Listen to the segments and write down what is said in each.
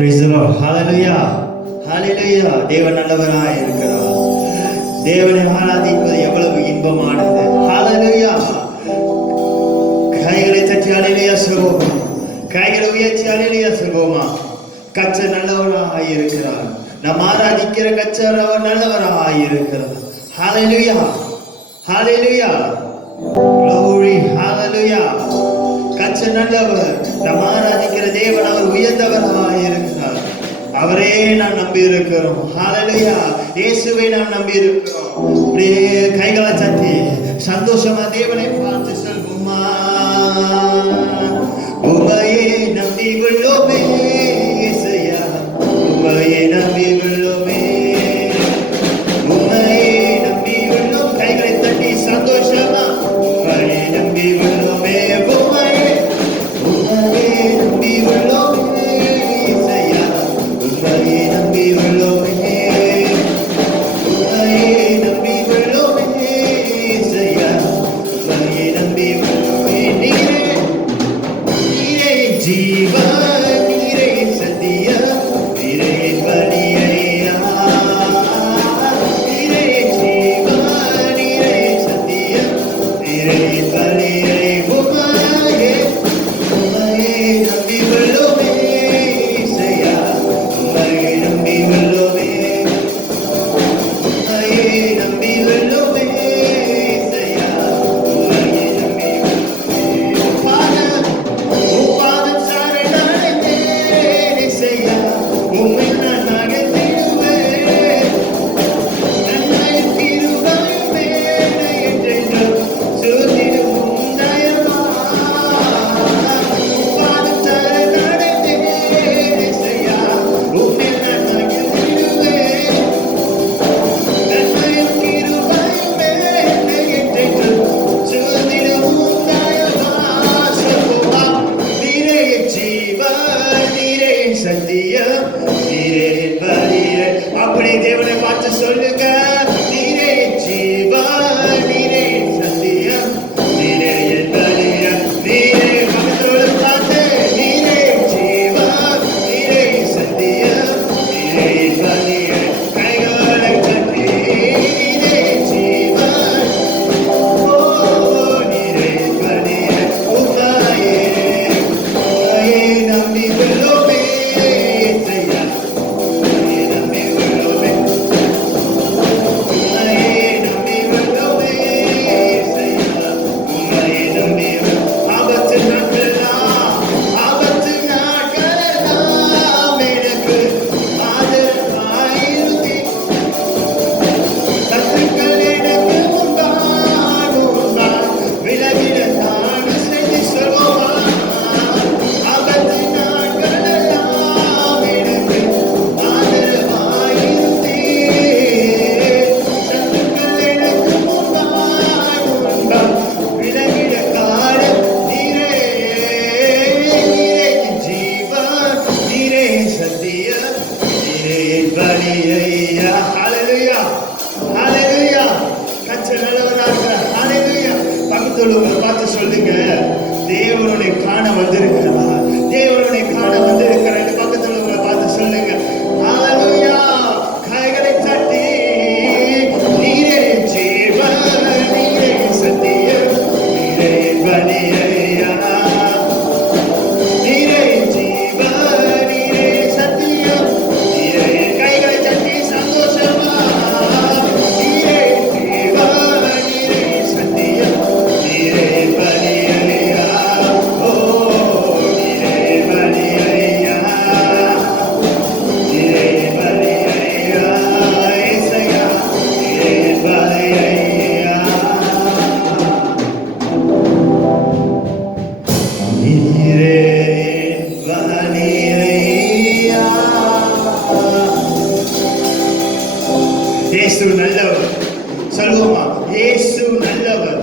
Praise the Lord. Hallelujah. Hallelujah. தேவன் நல்லவராய் இருக்கிறார். தேவனை ஆராதிப்பது எவ்வளவு இன்பமானது. Hallelujah. கைகளை தட்டி ஹalleluya சொல்வோமா? கைகளை உயர்த்தி ஹalleluya சொல்வோமா? கர்த்தர் நல்லவராய் இருக்கிறார். நாம் ஆராதிக்கிற கர்த்தர் அவர் நல்லவராய் இருக்கிறார். Hallelujah. Hallelujah. Glory. Hallelujah. கர்த்தர் நல்லவர். நாம் ஆராதிக்கிற தேவன் அவர் உயர்ந்தவராய் இருக்கிறார். அவரே நாம் நம்பி இருக்கிறோம். ஹalleluya. இயேசுவை நாம் நம்பி இருக்கிறோம். அப்படியே கைகளை தட்டி சந்தோஷமா தேவனை பார்த்து சொல்வோமா? உம்மையே நம்பி உள்ளோமே இயேசுயா, உம்மையே நம்பி உள்ளோமே, உம்மையே நம்பி உள்ளோம். கைகளை தட்டி சந்தோஷமா உம்மையே நம்பி உள்ளோமே, உம்மையே நம்பி உள்ளோமே இயேசுயா, உம்மையே நம்பி உள்ளோமே, உம்மையே நம்பி உள்ளோமே இயேசுயா, உம்மையே நம்பி உள்ளோமே. நீரே ஜீவன், நீரே சத்தியம், நீரே வழியையா. நீரே ஜீவன், நீரே சத்தியம், நீரே வழியை. உம்மையே நம்பி உள்ளோமே இயேசுயா, உம்மையே நம்பி உள்ளோமே, உம்மையே நம்பி உள்ளோமே இயேசுயா, உம்மையே நம்பி உள்ளோமே. உம்பாதம் சரணடைந்தேன் இயேசுயா, உம்மை நான் நகர்த்திடுவேன். நன்மையும் கிருபையும் என்னை என்றென்றும் சூழ்ந்திடும் உம் தயவா. உம்பாதம் சரணடைந்தேன் இயேசுயா, உம்மை நான் நகர்த்திடுவேன். நன்மையும் கிருபையும் என்னை என்றென்றும் சூழ்ந்திடும் உம் தயவா. சொல்வோமா? நீரே ஜீவன், நீரே சத்தியம், நீரே வழியை. அப்படி தேவனை பார்த்து சொல்லுங்க. நீரே ஜீவன், நீரே சத்தியம், நீரே வழியை. நீரே பக்கத்தோடு பார்த்து, நீரே ஜீவன், நீரே சத்தியம், நீரே வழியை. கைகளை தட்டி நீரே ஜீவன், நீரே வழியை. உம்மையே நம்பி உள்ளோமே இயேசுயா, உம்மையே நம்பி உள்ளோமே, உம்மையே நம்பி உள்ளோமே இயேசுயா, உம்மையே நம்பி உள்ளோமே. ஆபத்து நாட்களெல்லாம் எனக்கு ஆதரவாயிருந்தீ. சத்துருக்கள் எனக்கு முன்பாக விலகிட நான் செய்தி சொல்வோமா? ஆபத்து நாட்களெல்லாம் எனக்கு ஆதரவாயிருந்தீ. சத்துருக்கள் எனக்கு முன்பாக விலகிட காலம் நீரே. நீரே ஜீவன், நீரே சத்தியம், நீரே வழியையா. ஹalleluya. ஹalleluya. கர்த்தர் நல்லவராக இருக்கிறார். ஹalleluya. பக்கத்துள்ளவங்களை பார்த்து சொல்லுங்க, தேவனை காண வந்திருக்கிறார், தேவனை காண வந்திருக்கிறார். இந்த பக்கத்துள்ளவங்களை பார்த்து சொல்லுங்க. ஹalleluya. கைகளை தட்டி நீரே ஜீவன், நீரே சத்தியம், நீரே வழியையா. நீரே ஜீவன், நீரே சத்தியம், நீரே. கைகளை தட்டி சந்தோஷமா. நீரே ஜீவன், நீரே சத்தியம், நீரே வழியையா. ஓ நீரே வழியையா, நீரே வழியையா இயேசுயா, நீரே வழியையா. நீரே வழியையா. இயேசு நல்லவர். சொல்வோமா? இயேசு நல்லவர்.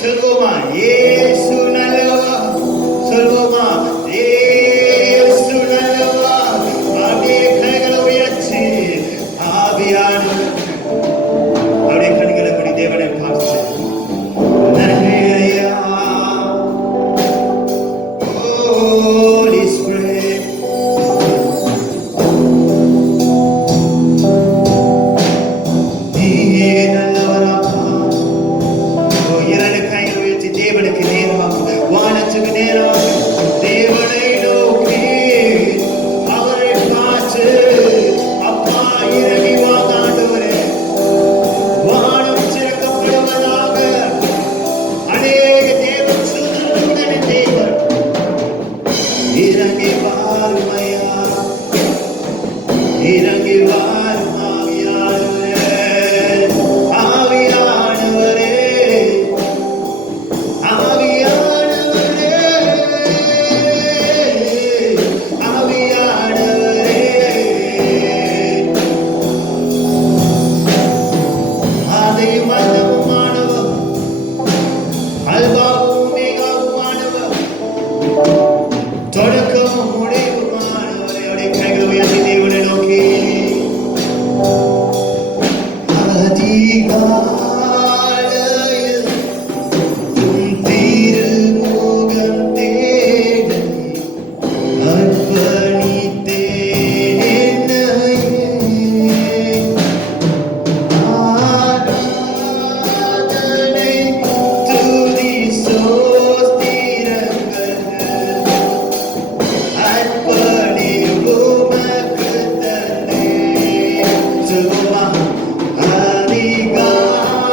சொல்வோமா? இயேசு நல்லவர். சொல்வோமா? இயேசு நல்லவர். அப்படியே கைகளை உயர்த்தி ஆவியானவர் அப்படியே கண்களை மூடி தேவனை பார்த்து நன்றி ஐயா. Holy Spirit, அதிகாலையில் உம் திருமுகம் தேடி அர்ப்பணித்தேன் என்னையே. ஆராதனை, துதி, ஸ்தோத்திரங்கள் அர்ப்பணி உமக்கு தந்தேன். சுகமா அதிகாலையில்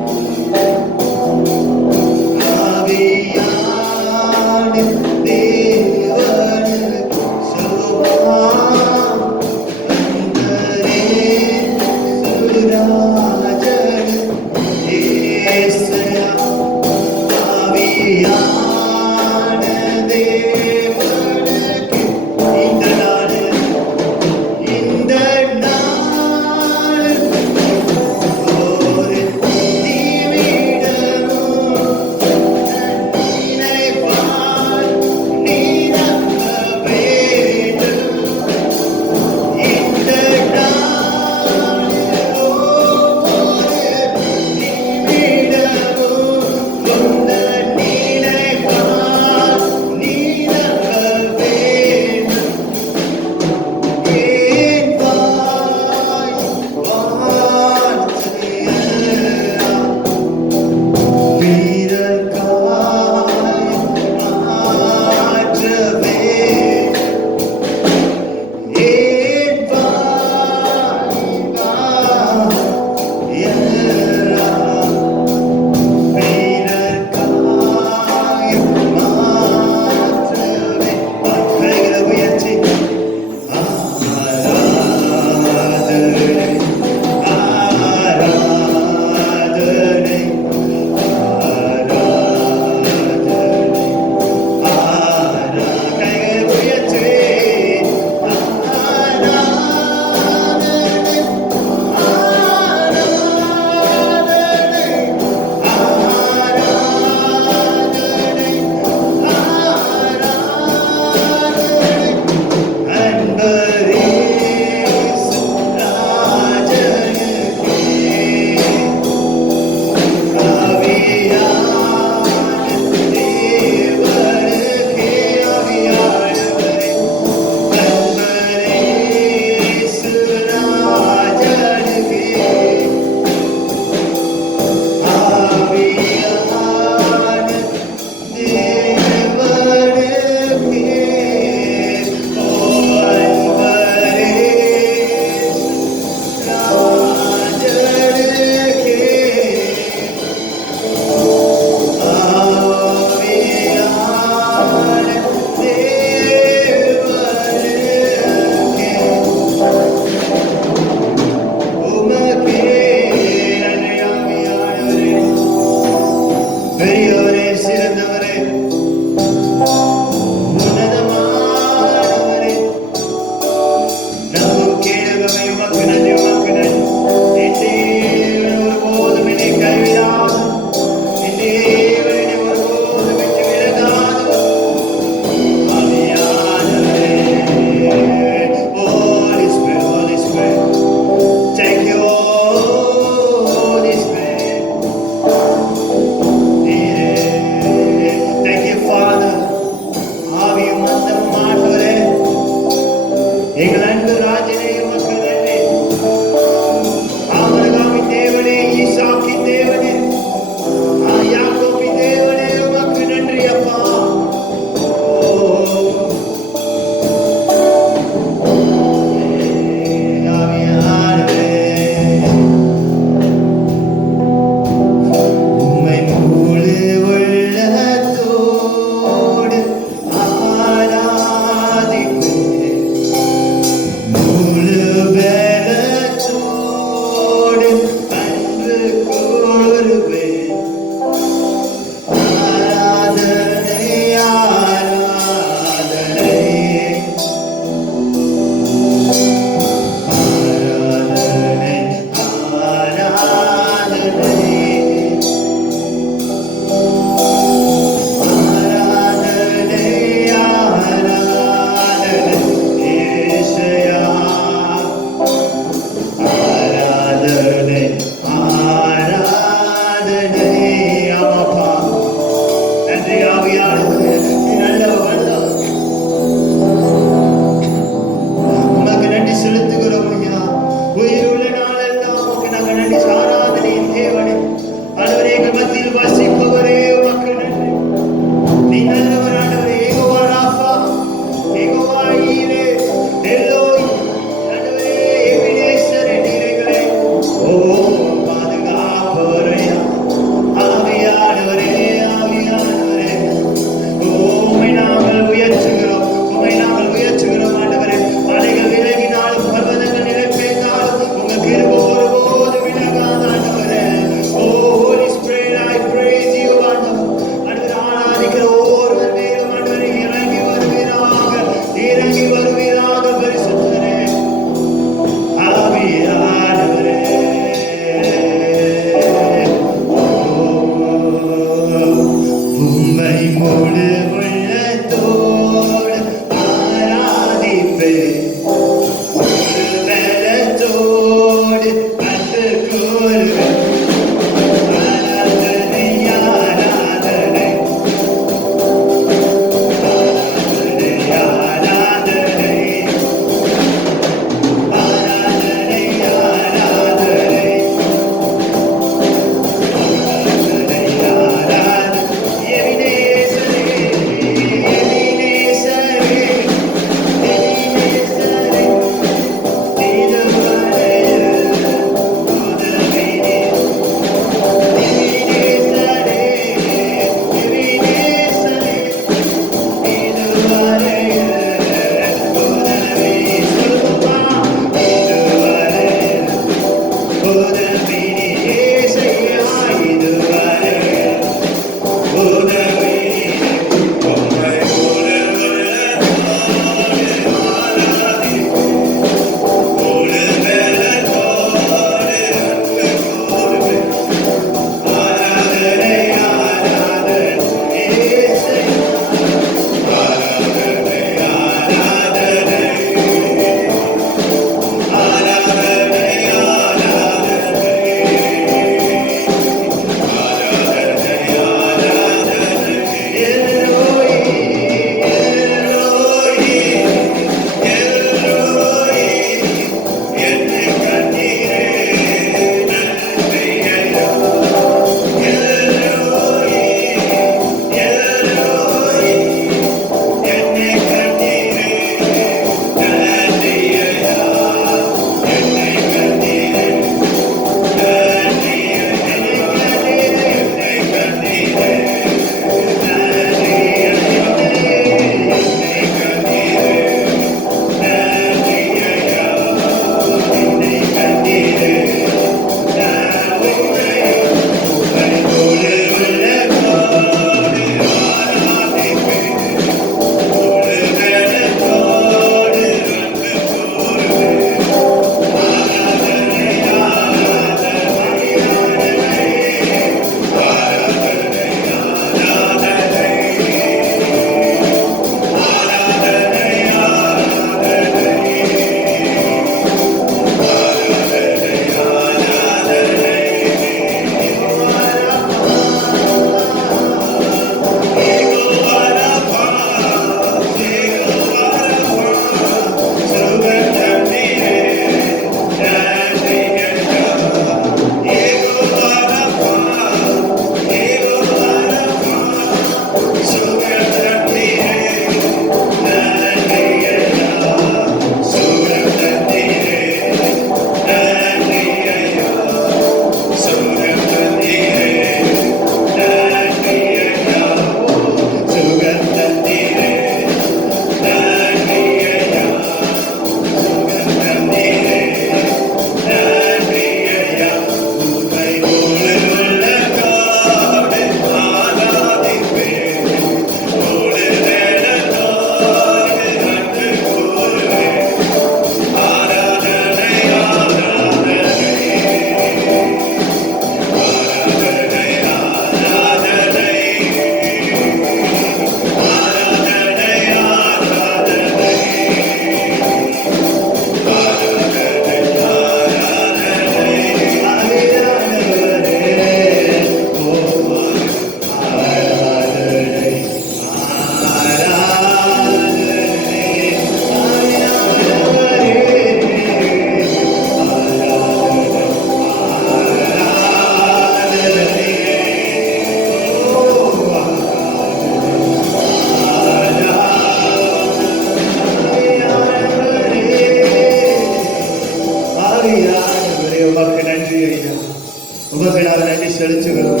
உமக்கு நன்றி செலுத்துகிறோம்.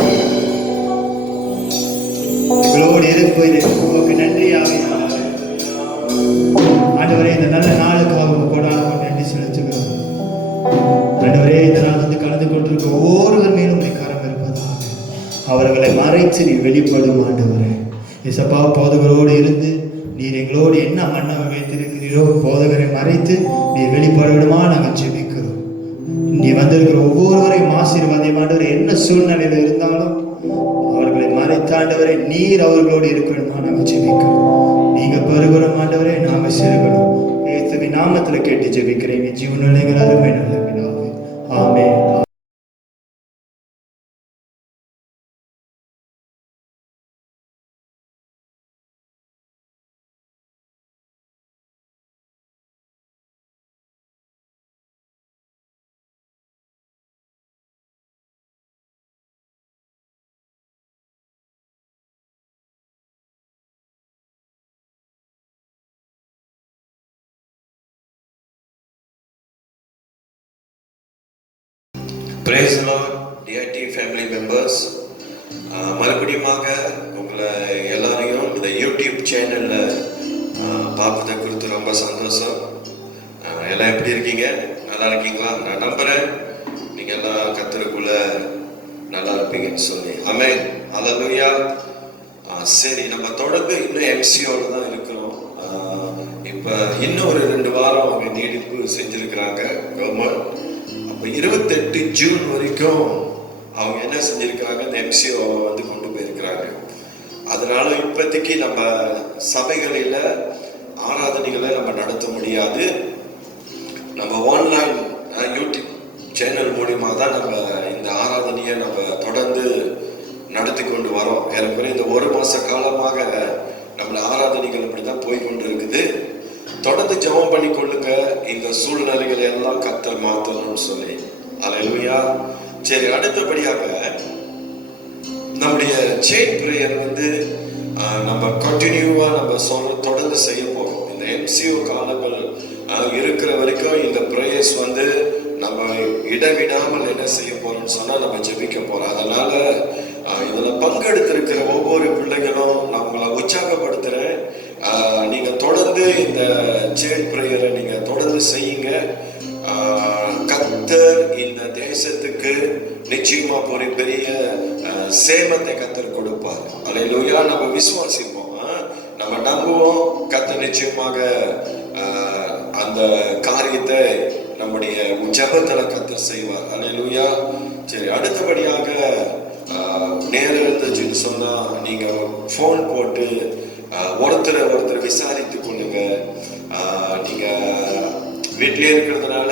எங்களோடு இருப்பது உமக்கு நன்றி ஆண்டவரே. இந்த நல்ல நாளுக்காக கொடாக நன்றி செலுத்துகிறோம். ஆண்டவரே, இந்த நாள் வந்து கலந்து கொண்டிருக்க ஒவ்வொருவர் மேலும் கரம் இருப்பதாக அவர்களை மறைத்து நீ வெளிப்படும் ஆண்டவரே. இசப்பா, போதகரோடு இருந்து நீர் எங்களோடு என்ன மன்னவை வைத்திருக்கிறீரோ போதகரை மறைத்து நீர் வெளிப்பட விடுமா நாங்கள் ஜெபிக்கிறோம். நீ வந்திருக்கிற ஒவ்வொருவரையும் ஆசீர்வாதம் ஆண்டவரை. என்ன சூழ்நிலையில இருந்தாலும் அவர்களை மறைத்தாண்டவரை நீர் அவர்களோடு இருக்கணுமா நாங்கள் ஜெபிக்கிறோம். நீங்க பெருகிறோம் ஆண்டவரே, நாம சிறுகிறோம். இயேசுவின் நாமத்துல கேட்டு ஜெபிக்கிறேன் ஜீவனுள்ள அருமை நல்ல பிதாவே, ஆமென். Praise the Lord, dear team family members. மறுபடியுமாக உங்களை எல்லாரையும் இந்த யூடியூப் சேனலில் பார்ப்பதை குறித்து ரொம்ப சந்தோஷம். எல்லாம் எப்படி இருக்கீங்க? நல்லா இருக்கீங்களா? நான் நம்புகிறேன் நீங்கள் எல்லாம் கத்தருக்குள்ள நல்லா இருப்பீங்கன்னு சொல்லி. ஆமென். அல்லேலூயா. சரி, நம்ம தொடர்ந்து இன்னும் எம்சிஓல தான் இருக்கிறோம். இப்ப இன்னும் ஒரு 2 வாரம் அவங்க நீடிப்பு செஞ்சிருக்கிறாங்க கவர்மெண்ட். அப்ப 28 ஜூன் வரைக்கும் அவங்க என்ன செஞ்சிருக்கிறாங்க, இந்த எம்சிஓ வந்து கொண்டு போயிருக்கிறாங்க. அதனால இப்போதைக்கு நம்ம சபைகளில ஆராதனைகளை நம்ம நடத்த முடியாது. நம்ம ஆன்லைன் யூடியூப் சேனல் மூலியமா தான் நம்ம இந்த ஆராதனையை நம்ம தொடர்ந்து நடத்தி கொண்டு வரோம். ஏற்கனவே இந்த 1 மாச காலமாக நம்மள ஆராதனைகள் இப்படிதான் போய் கொண்டு இருக்குது. தொடர்ந்து ஜெபம் பண்ணி கொள்ளுங்க, இந்த சூழ்நிலைகளை எல்லாம் கர்த்தர் மாத்தணும்னு சொல்லி. அல்லேலூயா. சரி, அடுத்தபடியாக நம்முடைய செயின் பிரேயர் வந்து நம்ம கண்டினியூவா நம்ம தொடர்ந்து செய்ய போறோம். இந்த எம்சிஓ காலங்கள் இருக்கிற வரைக்கும் இந்த பிரேயர்ஸ் வந்து நம்ம இடைவிடாமல் என்ன செய்ய போறோம்னு சொன்னா நம்ம ஜெபிக்க போறோம். அதனால இதுல பங்கெடுத்திருக்கிற ஒவ்வொரு பிள்ளைகளும் நான் உங்களை உற்சாகப்படுத்துறேன். நீங்க தொடர்ந்து இந்த செயின் பிரேயரை நீங்க தொடர்ந்து செய்யுங்க. கர்த்தர் இந்த தேசத்துக்கு நிச்சயமா ஒரு பெரிய சேமத்தை கர்த்தர் கொடுப்பார். அல்லேலூயா. நம்ம விசுவாசிப்போம், நம்ம நம்புவோம். கர்த்தர் நிச்சயமாக அந்த காரியத்தை நம்முடைய ஜெபத்துல கர்த்தர் செய்வார். அல்லேலூயா. சரி, அடுத்தபடியாக நேரம் இருந்துச்சுன்னு சொன்னா நீங்க போன் போட்டு ஒருத்தர் விசாரித்துக் கொள்ளுங்க. நீங்க வீட்டிலே இருக்கிறதுனால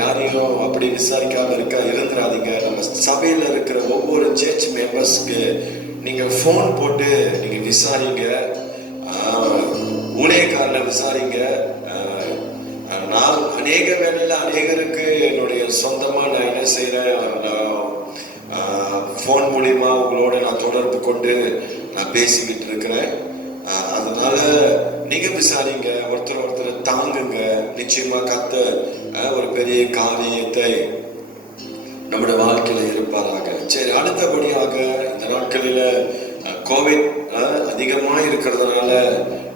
யாரையும் அப்படி விசாரிக்காம இருந்துடாதீங்க. நம்ம சபையில இருக்கிற ஒவ்வொரு சர்ச் மெம்பர்ஸ்க்கு நீங்க போன் போட்டு நீங்க விசாரிங்க, ஊழியக்காரனை விசாரிங்க. நான் அநேக வேலையில அநேகருக்கு என்னுடைய சொந்தமா நான் என்ன செய்யறேன், போன் மூலியமா உங்களோட நான் தொடர்பு கொண்டு நான் பேசிக்கிட்டு இருக்கிறேன். அதனால நீங்க விசாரிங்க, ஒருத்தர் தாங்குங்க. நிச்சயமா கர்த்தர் ஒரு பெரிய காரியத்தை நம்முடைய வாழ்க்கையில இருப்பாராக. சரி, அடுத்தபடியாக இந்த நாட்களில கோவிட் அதிகமா இருக்கிறதுனால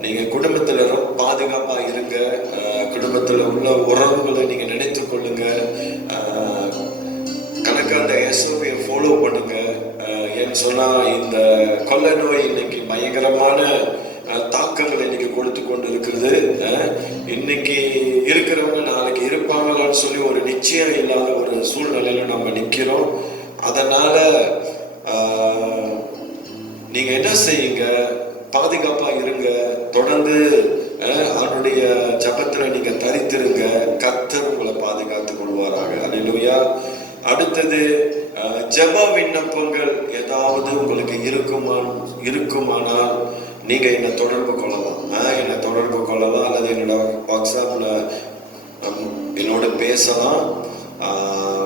நீங்க குடும்பத்துல ரொம்ப பாதுகாப்பா இருங்க. குடும்பத்துல உள்ள உறவுகளை நீங்க நினைத்து கொள்ளுங்க. கணக்கான SOP ஃபாலோ பண்ணுங்க. ஏன்னு சொன்னா இந்த கொள்ளை நோய் இன்னைக்கு பயங்கரமான தாக்கங்களை இன்னைக்கு கொடுத்து கொண்டு இருக்கிறது. இன்னைக்கு இருக்கிறவங்க நாளைக்கு இருப்பாங்களான்னு சொல்லி ஒரு நிச்சயம் இல்லாத ஒரு சூழ்நிலையில நம்ம நிக்கிறோம். அதனால நீங்க என்ன செய்யுங்க, பாதுகாப்பா இருங்க. தொடர்ந்து அவனுடைய ஜபத்துல நீங்க தரித்திருங்க. கர்த்தர் உங்களை பாதுகாத்துக் கொள்வாராக. அல்லேலூயா. அடுத்தது ஜெப விண்ணப்பங்கள் ஏதாவது உங்களுக்கு இருக்குமானால் நீங்க என்னை தொடர்பு கொள்ளலாம். அல்லது என்னோட வாட்ஸ்அப்ல என்னோட பேசலாம்.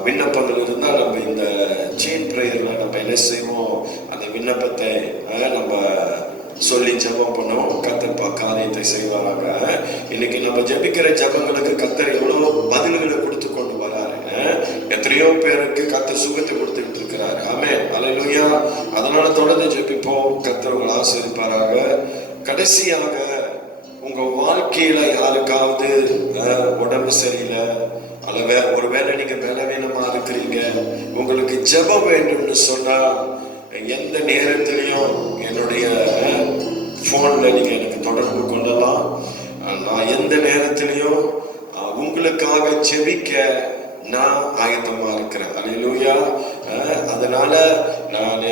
விண்ணப்பங்கள் இருந்தால் நம்ம இந்த செயின் பிரேயர்ல நம்ம என்ன செய்வோம், அந்த விண்ணப்பத்தை நம்ம சொல்லி ஜெபம் பண்ணுவோம். கர்த்தர் காரியத்தை செய்வாராக. இன்னைக்கு நம்ம ஜெபிக்கிற ஜெபங்களுக்கு கர்த்தர் எவ்வளவு பதில்களை கொடுத்து கொண்டு வராரு. எத்தனையோ பேருக்கு கர்த்தர் சுகத்தை கொடுத்துட்டு இருக்கிறாரு. ஆமென். அல்லேலூயா. அதனால தொடர்ந்து ஜெபிப்போம். கர்த்தர் உங்களை ஆசீர்வதிப்பாராக. கடைசியாக உங்க வாழ்க்கையில யாருக்காவது உடம்பு சரியில்லை, அல்ல ஒருவேளை நீங்க பலவீனமா இருக்கிறீங்க, உங்களுக்கு ஜெபம் வேண்டும்னு சொன்னா எந்த நேரத்திலையும் என்னுடைய போன்ல நீங்க எனக்கு தொடர்பு கொள்ளலாம். நான் எந்த நேரத்திலையும் உங்களுக்காக ஜெபிக்க நான் ஆயத்தமா இருக்கிறேன். அல்லேலூயா. அதனால நான்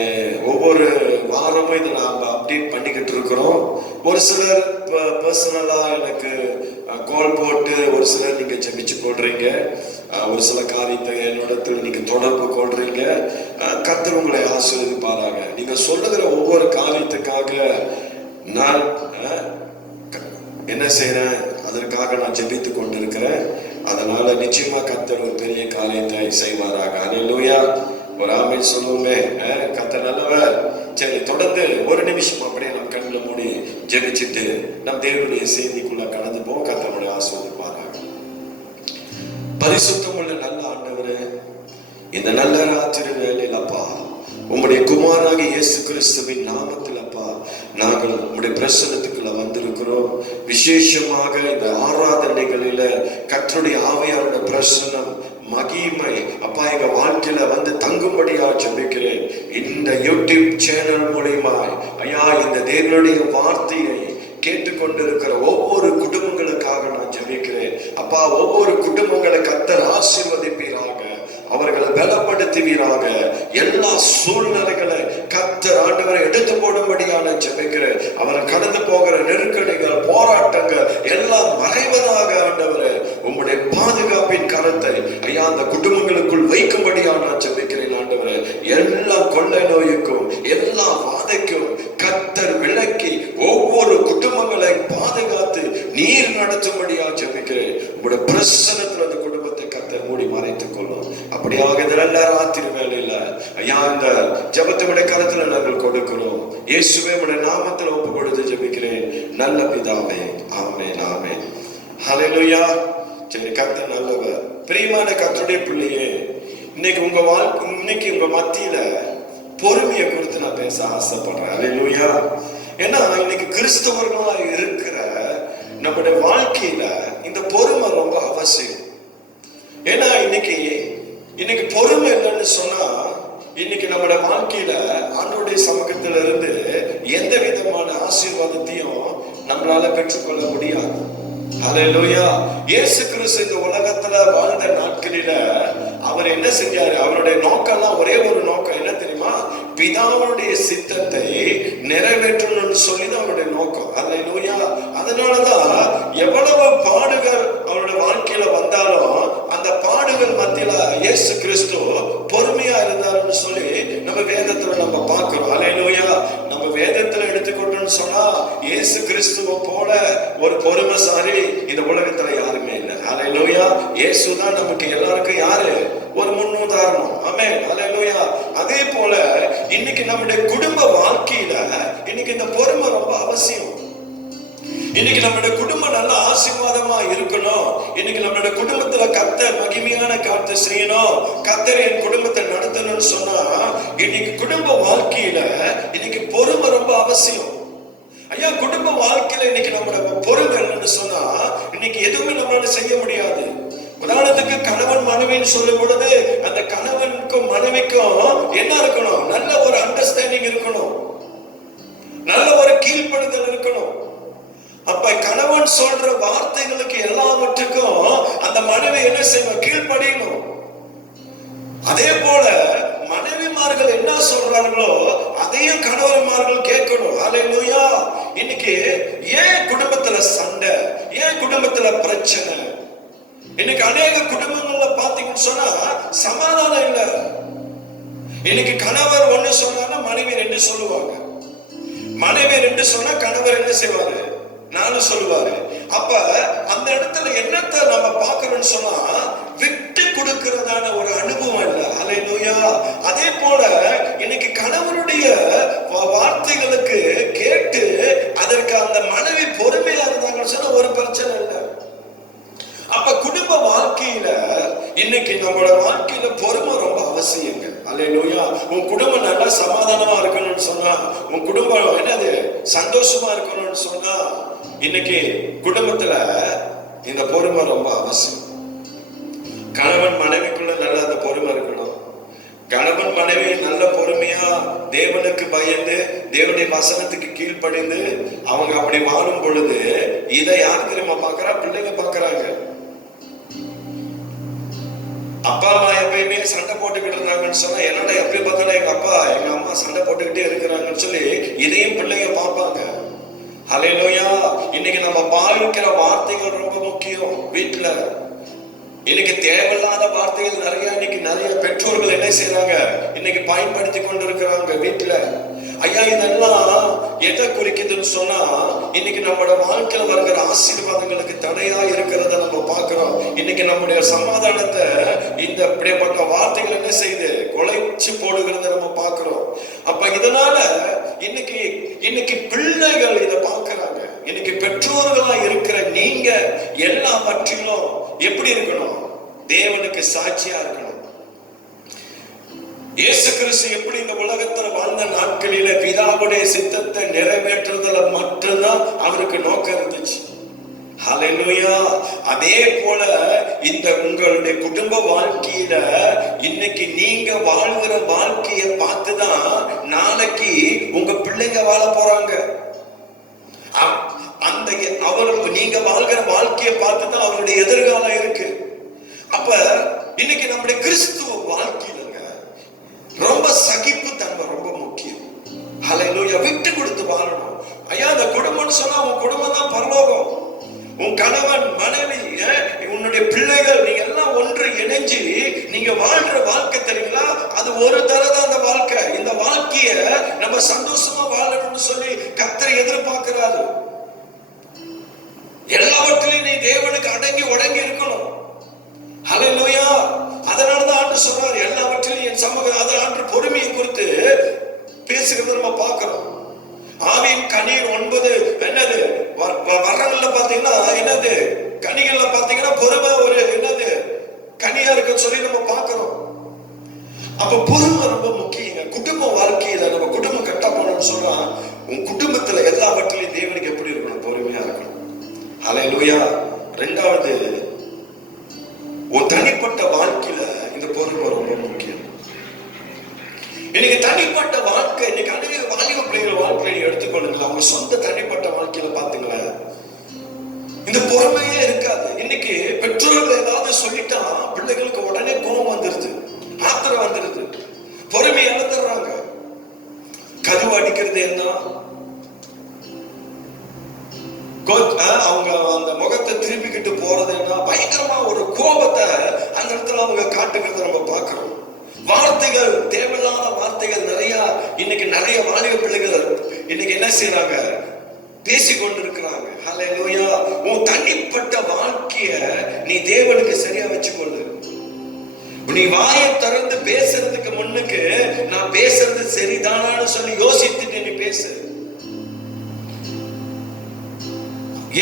ஒவ்வொரு வாரமும் இதை நாம அப்டேட் பண்ணிக்கிட்டு இருக்கிறோம். ஒரு சிலர் பர்சனலா எனக்கு கால் போட்டு ஒரு சிலர் நீங்க ஜெபிச்சு கொள்றீங்க. ஒரு சில காரியத்தை என்னிடத்தில் நீங்க தொடர்பு கொள்றீங்க. கர்த்தர் உங்களை ஆசீர்வதிப்பாராக. நீங்க சொல்லுகிற ஒவ்வொரு காரியத்துக்காக நான் என்ன செய்யறேன், அதற்காக நான் ஜெபித்து கொண்டிருக்கிறேன். அதனால நிச்சயமா கர்த்தர் ஒரு பெரிய காரியத்தை செய்வாராக. அல்லேலூயா. ஒரு ஆமென் சொல்லுவோமே. கர்த்தர் நல்லவர். சரி, தொடர்ந்து ஒரு நிமிஷம் அப்படியே நம்ம கண்ணில் மூடி ஜெபிச்சுட்டு நம் தேவனுடைய செய்திக்குள்ள கடந்து போவோம். கர்த்தருடைய ஆசீர்வதிப்பாராக. பரிசுத்தமுள்ள நல்ல ஆண்டவரே, இந்த நல்ல ராத்திரி வேளையில் அப்பா உம்முடைய குமாரனாகிய இயேசு கிறிஸ்துவின் நாமத்தில் அப்பா நாங்கள் உம்முடைய பிரசன்னத்துக்குள்ள வந்திருக்கிறோம். விசேஷமாக இந்த ஆராதனைகளில கர்த்தருடைய ஆவியானோட பிரசன்னம் மகிமை அப்பா எங்க வாழ்க்கையில வந்து தங்கும்படியா ஜெபிக்கிறேன். இந்த யூடியூப் சேனல் மூலியமா ஐயா இந்த தேவனுடைய வார்த்தையை கேட்டுக்கொண்டிருக்கிற ஒவ்வொரு குடும்பங்களுக்காக நான் ஜெபிக்கிறேன். அப்பா, ஒவ்வொரு குடும்பங்களை கர்த்தர் ஆசீர்வதிப்பீராக, அவர்களை பலப்படுத்துவீராக. எல்லா சூழ்நிலைகளை கர்த்தர் ஆண்டவரை எடுத்து போடும்படியான ஜெபிக்கிறேன். அவரை கடந்து போகிற நெருக்கடிகள், போராட்டங்கள் எல்லாம் மறைவதாக ஆண்டவரே உம்முடைய பாதுகாப்பின் கரத்தை ஐயா அந்த குடும்பங்களுக்குள் வைக்கும்படியாக நான் ஜெபிக்கிறேன். ஆண்டவரே, எல்லா கொள்ளை நோய்க்கும் எல்லா வாதைக்கும் கர்த்தர் விலக்கி ஒவ்வொரு குடும்பங்களை பாதுகாத்து நீர் நடத்தும்படியா ஜெபிக்கிறேன். உங்களுடைய பிரசன்னத்தில் அந்த குடும்பத்தை கர்த்தர் மூடி மறைத்துக் கொள்ளும். அப்படியாக இந்த நல்ல ராத்திரி வேளையில ஐயா இந்த ஜெபத்துடைய கரத்துல நாங்கள் கொடுக்கிறோம். இயேசுவே உடைய நாமத்தில் ஒப்பு கொடுத்து ஜெபிக்கிறேன் நல்ல பிதாவே, ஆமென், ஆமென், ஹல்லேலூயா. சரி, கர்த்தர் நல்லவர். பிரியமான கர்த்தருடைய பிள்ளையே, இன்னைக்கு உங்க மத்தியில பொறுமையை குறித்து நான் பேச ஆசைப்படுறேன். ஹல்லேலூயா. ஏன்னா இன்னைக்கு கிறிஸ்தவர்களா இருக்கிற நம்முடைய வாழ்க்கையில இந்த பொறுமை ரொம்ப அவசியம். ஏன்னா இன்னைக்கு பொறுமை இல்லைன்னு சொன்னா இன்னைக்கு நம்முடைய வாழ்க்கையில ஆண்டவருடைய சமூகத்துல இருந்து எந்த விதமான ஆசீர்வாதத்தையும் நம்மளால பெற்றுக்கொள்ள முடியாது. ஹல்லேலூயா. இயேசு கிறிஸ்து இந்த உலகத்துல வாழ்ந்த நாட்களில அவர் என்ன செஞ்சாரு? அவருடைய நோக்கம்லாம் ஒரே ஒரு நோக்கம், என்ன தெரியுமா? பிதாவுடைய சித்தத்தை நிறைவேற்றணும்னு சொல்லி அவருடைய நோக்கம். ஹல்லேலூயா. அதனாலதான் எவ்வளவு பாடுகள் அவருடைய வாழ்க்கையில வந்தாலும் அந்த பாடுகள் மத்தியில இயேசு கிறிஸ்து பொறுமையா இருந்தாருன்னு சொல்லி நம்ம வேதத்துல நம்ம பார்க்கிறோம். ஹல்லேலூயா. நம்ம வேதத்துல எடுத்துக்கொண்டோம்னு சொன்னா இயேசு கிறிஸ்துவ போல ஒரு பொறுமைசாலி இந்த உலகத்துல யாருமே இல்லை. ஹல்லேலூயா. இயேசுதான் நமக்கு எல்லாருக்கும் யாரு? ஒரு முன்னுதாரணம். ஆமென், ஹல்லேலூயா. அதே போல இன்னைக்கு நம்முடைய குடும்ப வாழ்க்கையில இன்னைக்கு இந்த பொறுமை ரொம்ப அவசியம். இன்னைக்கு நம்மளுடைய குடும்பம் நல்ல ஆசீர்வாதமா இருக்கணும். இன்னைக்கு நம்மளுடைய குடும்பத்துல கர்த்தர் மகிமையான காரியத்தை செய்யணும், கர்த்தர் என் குடும்பத்தை நடத்தணும்னு சொன்னா இன்னைக்கு குடும்ப வாழ்க்கையில இன்னைக்கு பொறுமை ரொம்ப அவசியம். ஐயா, குடும்ப வாழ்க்கையில இன்னைக்கு நம்மளோட பொறுமை என்னன்னு சொன்னா இன்னைக்கு எதுவுமே நம்மளால செய்ய முடியாது. உதாரணத்துக்கு கணவன் மனைவின்னு சொல்லும் பொழுது அந்த கணவனுக்கும் மனைவிக்கும் என்ன இருக்கணும்? நல்ல ஒரு அண்டர்ஸ்டாண்டிங் இருக்கணும், நல்ல ஒரு கீழ்ப்படுதல் இருக்கணும். அப்ப கணவன் சொல்ற வார்த்தைகளுக்கு எல்லாவற்றுக்கும் அந்த மனைவி என்ன செய்யணும்? கீழ்ப்படியணும். அதே போல மனைவிமார்கள் என்ன சொல்றாங்களோ அதையும் கணவன்மார்கள் கேட்கணும். ஹல்லேலூயா. இன்னைக்கு ஏன் குடும்பத்துல சண்டை, ஏன் குடும்பத்துல பிரச்சனை? இன்னைக்கு அநேக குடும்பங்கள்ல பாத்தீங்கன்னு சொன்னா சமாதானம் இல்ல. இன்னைக்கு கணவர் ஒண்ணு சொன்னா மனைவி ரெண்டு சொல்லுவாங்க, மனைவி ரெண்டு சொன்னா கணவர் என்ன செய்வாரு? நானும் சொல்லுவாரு. அப்ப அந்த இடத்துல என்னத்தை நம்ம பார்க்கிறோம்னு சொன்னா விட்டு கொடுக்கிறதான ஒரு அனுபவம் இல்ல. ஹல்லேலூயா. அதே போல இன்னைக்கு கணவனுடைய வார்த்தைகளுக்கு கேட்டு அதற்கு அந்த மனைவி பொறுமையா இருந்தாங்கன்னு சொன்னா ஒரு பிரச்சனை இல்லை. அப்ப குடும்ப வாழ்க்கையில இன்னைக்கு நம்மளோட வாழ்க்கையில பொறுமை ரொம்ப அவசியங்க. ஹல்லேலூயா. உன் குடும்பம் நல்லா சமாதானமா இருக்கணும்னு சொன்னா, உன் குடும்பம் என்னது சந்தோஷமா இருக்கணும்னு சொன்னா இன்னைக்கு குடும்பத்துல இந்த பொறுமை ரொம்ப அவசியம். கணவன் மனைவிக்குள்ள நல்ல அந்த பொறுமை இருக்கணும். கணவன் மனைவி நல்ல பொறுமையா தேவனுக்கு பயந்து தேவனுடைய வசனத்துக்கு கீழ்ப்படிந்து அவங்க அப்படி வாழும் பொழுது இதை யார் தெரியுமா பாக்குறா? பிள்ளைங்க பாக்குறாங்க. அப்பா அம்மா எப்பயுமே சண்டை போட்டுக்கிட்டு இருந்தாங்கன்னு சொன்னா என்னடா எப்படி பார்த்தாலும் எங்க அப்பா எங்க அம்மா சண்டை போட்டுக்கிட்டே இருக்கிறாங்கன்னு சொல்லி இதையும் பிள்ளைங்க பார்ப்பாங்க. ஹல்லேலூயா. இன்னைக்கு நம்ம பாவிக்கிற வார்த்தைகள் ரொம்ப முக்கியம். வீட்டுல இன்னைக்கு தேவையில்லாத வார்த்தைகள் நிறைய பெற்றோர்கள் என்ன செய்யறாங்க? இன்னைக்கு பயன்படுத்தி கொண்டு இருக்கிறாங்க வீட்டுல. ஐயா, இதெல்லாம் எதை குறிக்குதுன்னு சொன்னா இன்னைக்கு நம்மளோட வாழ்க்கையில வருகிற ஆசீர்வாதங்களுக்கு தடையா இருக்கிறத நம்ம பார்க்கிறோம். இன்னைக்கு நம்முடைய சமாதானத்தை இந்த இப்படிப்பட்ட வார்த்தைகள் என்ன செய்யுது? கொலைச்சு போடுகிறத நம்ம பார்க்கிறோம். அப்ப இதனால இன்னைக்கு பிள்ளைகள் இதை பார்க்கிறாங்க. இன்னைக்கு பெற்றோர்களா இருக்கிற நீங்க எல்லாவற்றிலும் எப்படி இருக்கணும்? தேவனுக்கு சாட்சியா இருக்கணும். இயேசு கிறிஸ்து எப்படி இந்த உலகத்துல வாழ்ந்த நாட்களில பிதாவுடைய சித்தத்தை நிறைவேற்றுறதுல மட்டும்தான் அவருக்கு நோக்கம் இருந்துச்சு. ஹல்லேலூயா. அதே போல இந்த உங்களுடைய குடும்ப வாழ்க்கையில இன்னைக்கு நீங்க வாழ்கிற வாழ்க்கையை பார்த்துதான் நாளைக்கு உங்க பிள்ளைங்க வாழ போறாங்க. அந்த அவருக்கு நீங்க வாழ்கிற வாழ்க்கையை பார்த்துதான் அவருடைய எதிர்காலம் இருக்கு. அப்ப இன்னைக்கு நம்முடைய கிறிஸ்துவ வாழ்க்கையிலங்க ரொம்ப சகிப்பு தன்மை ரொம்ப முக்கியம். ஹல்லேலூயா. விட்டு கொடுத்து வாழணும். ஐயா, அந்த குடும்பம்னு சொன்னா உன் குடும்பம் தான் பரலோகம். உன் கணவன், மனைவி, உன்னுடைய பிள்ளைகள், நீங்க எல்லாம் ஒன்று இணைஞ்சு நீங்க வாழ்ற வாழ்க்கை தெரியுங்களா? அது ஒரு தரதான் அந்த வாழ்க்கை. இந்த வாழ்க்கைய நம்ம சந்தோஷமா வாழணும்னு சொல்லி கர்த்தர் எதிர்பார்க்கிறாரு. எல்லாவற்றிலும் நீ தேவனுக்கு அடங்கி உடங்கி இருக்கணும். ஹல்லேலூயா. அதனாலதான் ஆண்டு சொல்றாரு, எல்லாவற்றிலும் என் சமூகம். அதில் ஆண்டு பொறுமையை குறித்து பேசுகிறத நம்ம பார்க்கிறோம். ஆவியின் கனிர் 9 என்னது வர்றங்கள்ல பாத்தீங்கன்னா என்னது கனிகள்ல பாத்தீங்கன்னா பொறுமை ஒரு என்னது கனியா இருக்குன்னு சொல்லி நம்ம பார்க்கிறோம். அப்ப பொறுமை ரொம்ப முக்கியங்க. குடும்ப வாழ்க்கையில நம்ம குடும்பம் கட்டப்படணும்னு சொன்னா உன் குடும்பத்துல எல்லாவற்றிலையும் தேவனுக்கு எப்படி இருக்கணும்? பொறுமையா இருக்கணும். ஹல்லேலூயா. ரெண்டாவது, உன் தனிப்பட்ட வாழ்க்கையில இந்த பொறுமை ரொம்ப முக்கியம். இன்னைக்கு தனிப்பட்ட வாழ்க்கை, இன்னைக்கு அநேக வாலிப பிள்ளைகள் வாழ்க்கையை எடுத்துக்கொள்ளுங்களா, அவங்க சொந்த தனிப்பட்ட வாழ்க்கையில பாத்தீங்களா இந்த பொறுமையே இருக்காது. இன்னைக்கு பெற்றோர்கள் ஏதாவது சொல்லிட்டா பிள்ளைகளுக்கு உடனே கோபம் வந்துருது, ஆத்திரம் வந்துருது, பொறுமை இழந்துடுறாங்க. கருவு அடிக்கிறது என்ன, அவங்க அந்த முகத்தை திருப்பிக்கிட்டு போறது என்ன, பயங்கரமா ஒரு கோபத்தை அந்த இடத்துல அவங்க காட்டுக்கிறத நம்ம பார்க்கிறோம். வார்த்தைகள், தேவையில்லாத வார்த்தைகள் நிறைய இன்னைக்கு நிறைய வாலிப பிள்ளைகள் இன்னைக்கு என்ன செய்யறாங்க? பேசிக்கொண்டிருக்கிறாங்க. ஹல்லேலூயா. உன் தனிப்பட்ட வாழ்க்கைய நீ தேவனுக்கு சரியா வச்சுக்கொள்ளு. நீ வாயை திறந்து பேசுறதுக்கு முன்னுக்கு நான் பேசுறது சரிதானான்னு சொல்லி யோசித்துட்டு நீ பேசு.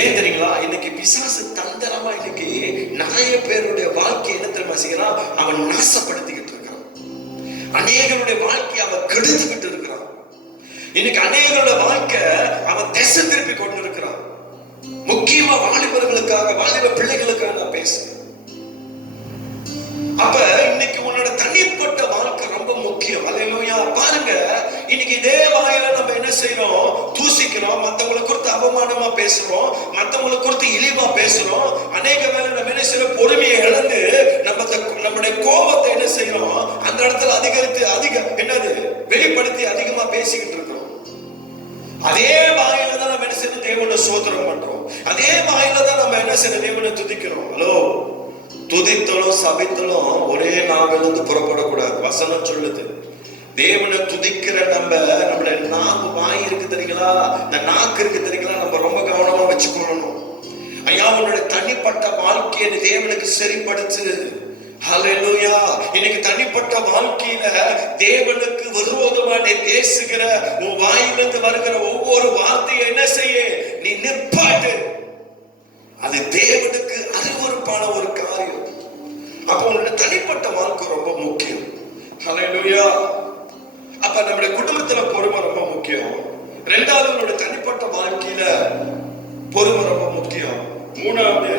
ஏன் தெரியுங்களா? இன்னைக்கு பிசாசு தந்திரமா இன்னைக்கு நிறைய பேருடைய வாழ்க்கை என்ன தெரியுமா செய்யறான்? அவன் நாசப்படுத்திக்கிட்டு இருக்கிறான். அநேகருடைய வாழ்க்கையை அவன் கெடுத்துக்கிட்டு இருக்கிறான். இன்னைக்கு அநேகருடைய வாழ்க்கை அவன் திசை திருப்பி கொண்டு இருக்கிறான். முக்கியமா வாலிபர்களுக்காக, வாலிப பிள்ளைகளுக்காக நான் பேசுறேன். அப்ப இன்னைக்கு உன்னோட தனிப்பட்ட வாழ்க்கை ரொம்ப முக்கியம். அல்லேலூயா. பாருங்க, இன்னைக்கு இதே வாயில நம்ம என்ன செய்யறோம்? தூசிக்கிறோம், மத்தவங்களை குறித்து அவமானமா பேசுறோம், மத்தவங்களை குறித்து இழிவா பேசுறோம். அநேக வேளை நம்ம என்ன செய்யறோம்? பொறுமையை இழந்து நம்முடைய கோபத்தை என்ன செய்யறோம்? அந்த இடத்துல என்னது வெளிப்படுத்தி அதிகமா பேசிக்கிட்டு இருக்கிறோம். அதே வாயில தான் நம்ம என்ன செய்யணும்? தேவனை சோதனம் பண்றோம். அதே வாயில தான் நம்ம என்ன செய்யணும்? தேவனை துதிக்கிறோம். ஹலோ, துதித்தலும் சபித்தலும் ஒரே நாவிலிருந்து புறப்படக்கூடாது. வசனம் சொல்லுது, தேவனை துதிக்கிற நம்மளுடைய நாக்கு, வாய் இருக்கு தெரியுங்களா, இந்த நாக்கு இருக்கு தெரியுங்களா, நம்ம ரொம்ப கவனமா வச்சுக்கொள்ளணும். ஐயா, உன்னுடைய தனிப்பட்ட வாழ்க்கையை தேவனுக்கு சரிப்படுத்து. ஹல்லேலூயா. இன்னைக்கு தனிப்பட்ட வாழ்க்கையில தேவனுக்கு விரோதமா நீ பேசுகிற உன் வாயிலிருந்து வருகிற ஒவ்வொரு வார்த்தையை என்ன செய்ய? நீ நிப்பாட்டு. அது தேவனுக்கு அருவருப்பான ஒரு காரியம். அப்ப உன்னுடைய தனிப்பட்ட வாழ்க்கை ரொம்ப முக்கியம். ஹல்லேலூயா. அப்ப நம்முடைய குடும்பத்துல பொறுமை ரொம்ப முக்கியம். ரெண்டாவது, உன்னுடைய தனிப்பட்ட வாழ்க்கையில பொறுமை ரொம்ப முக்கியம். மூணாவது,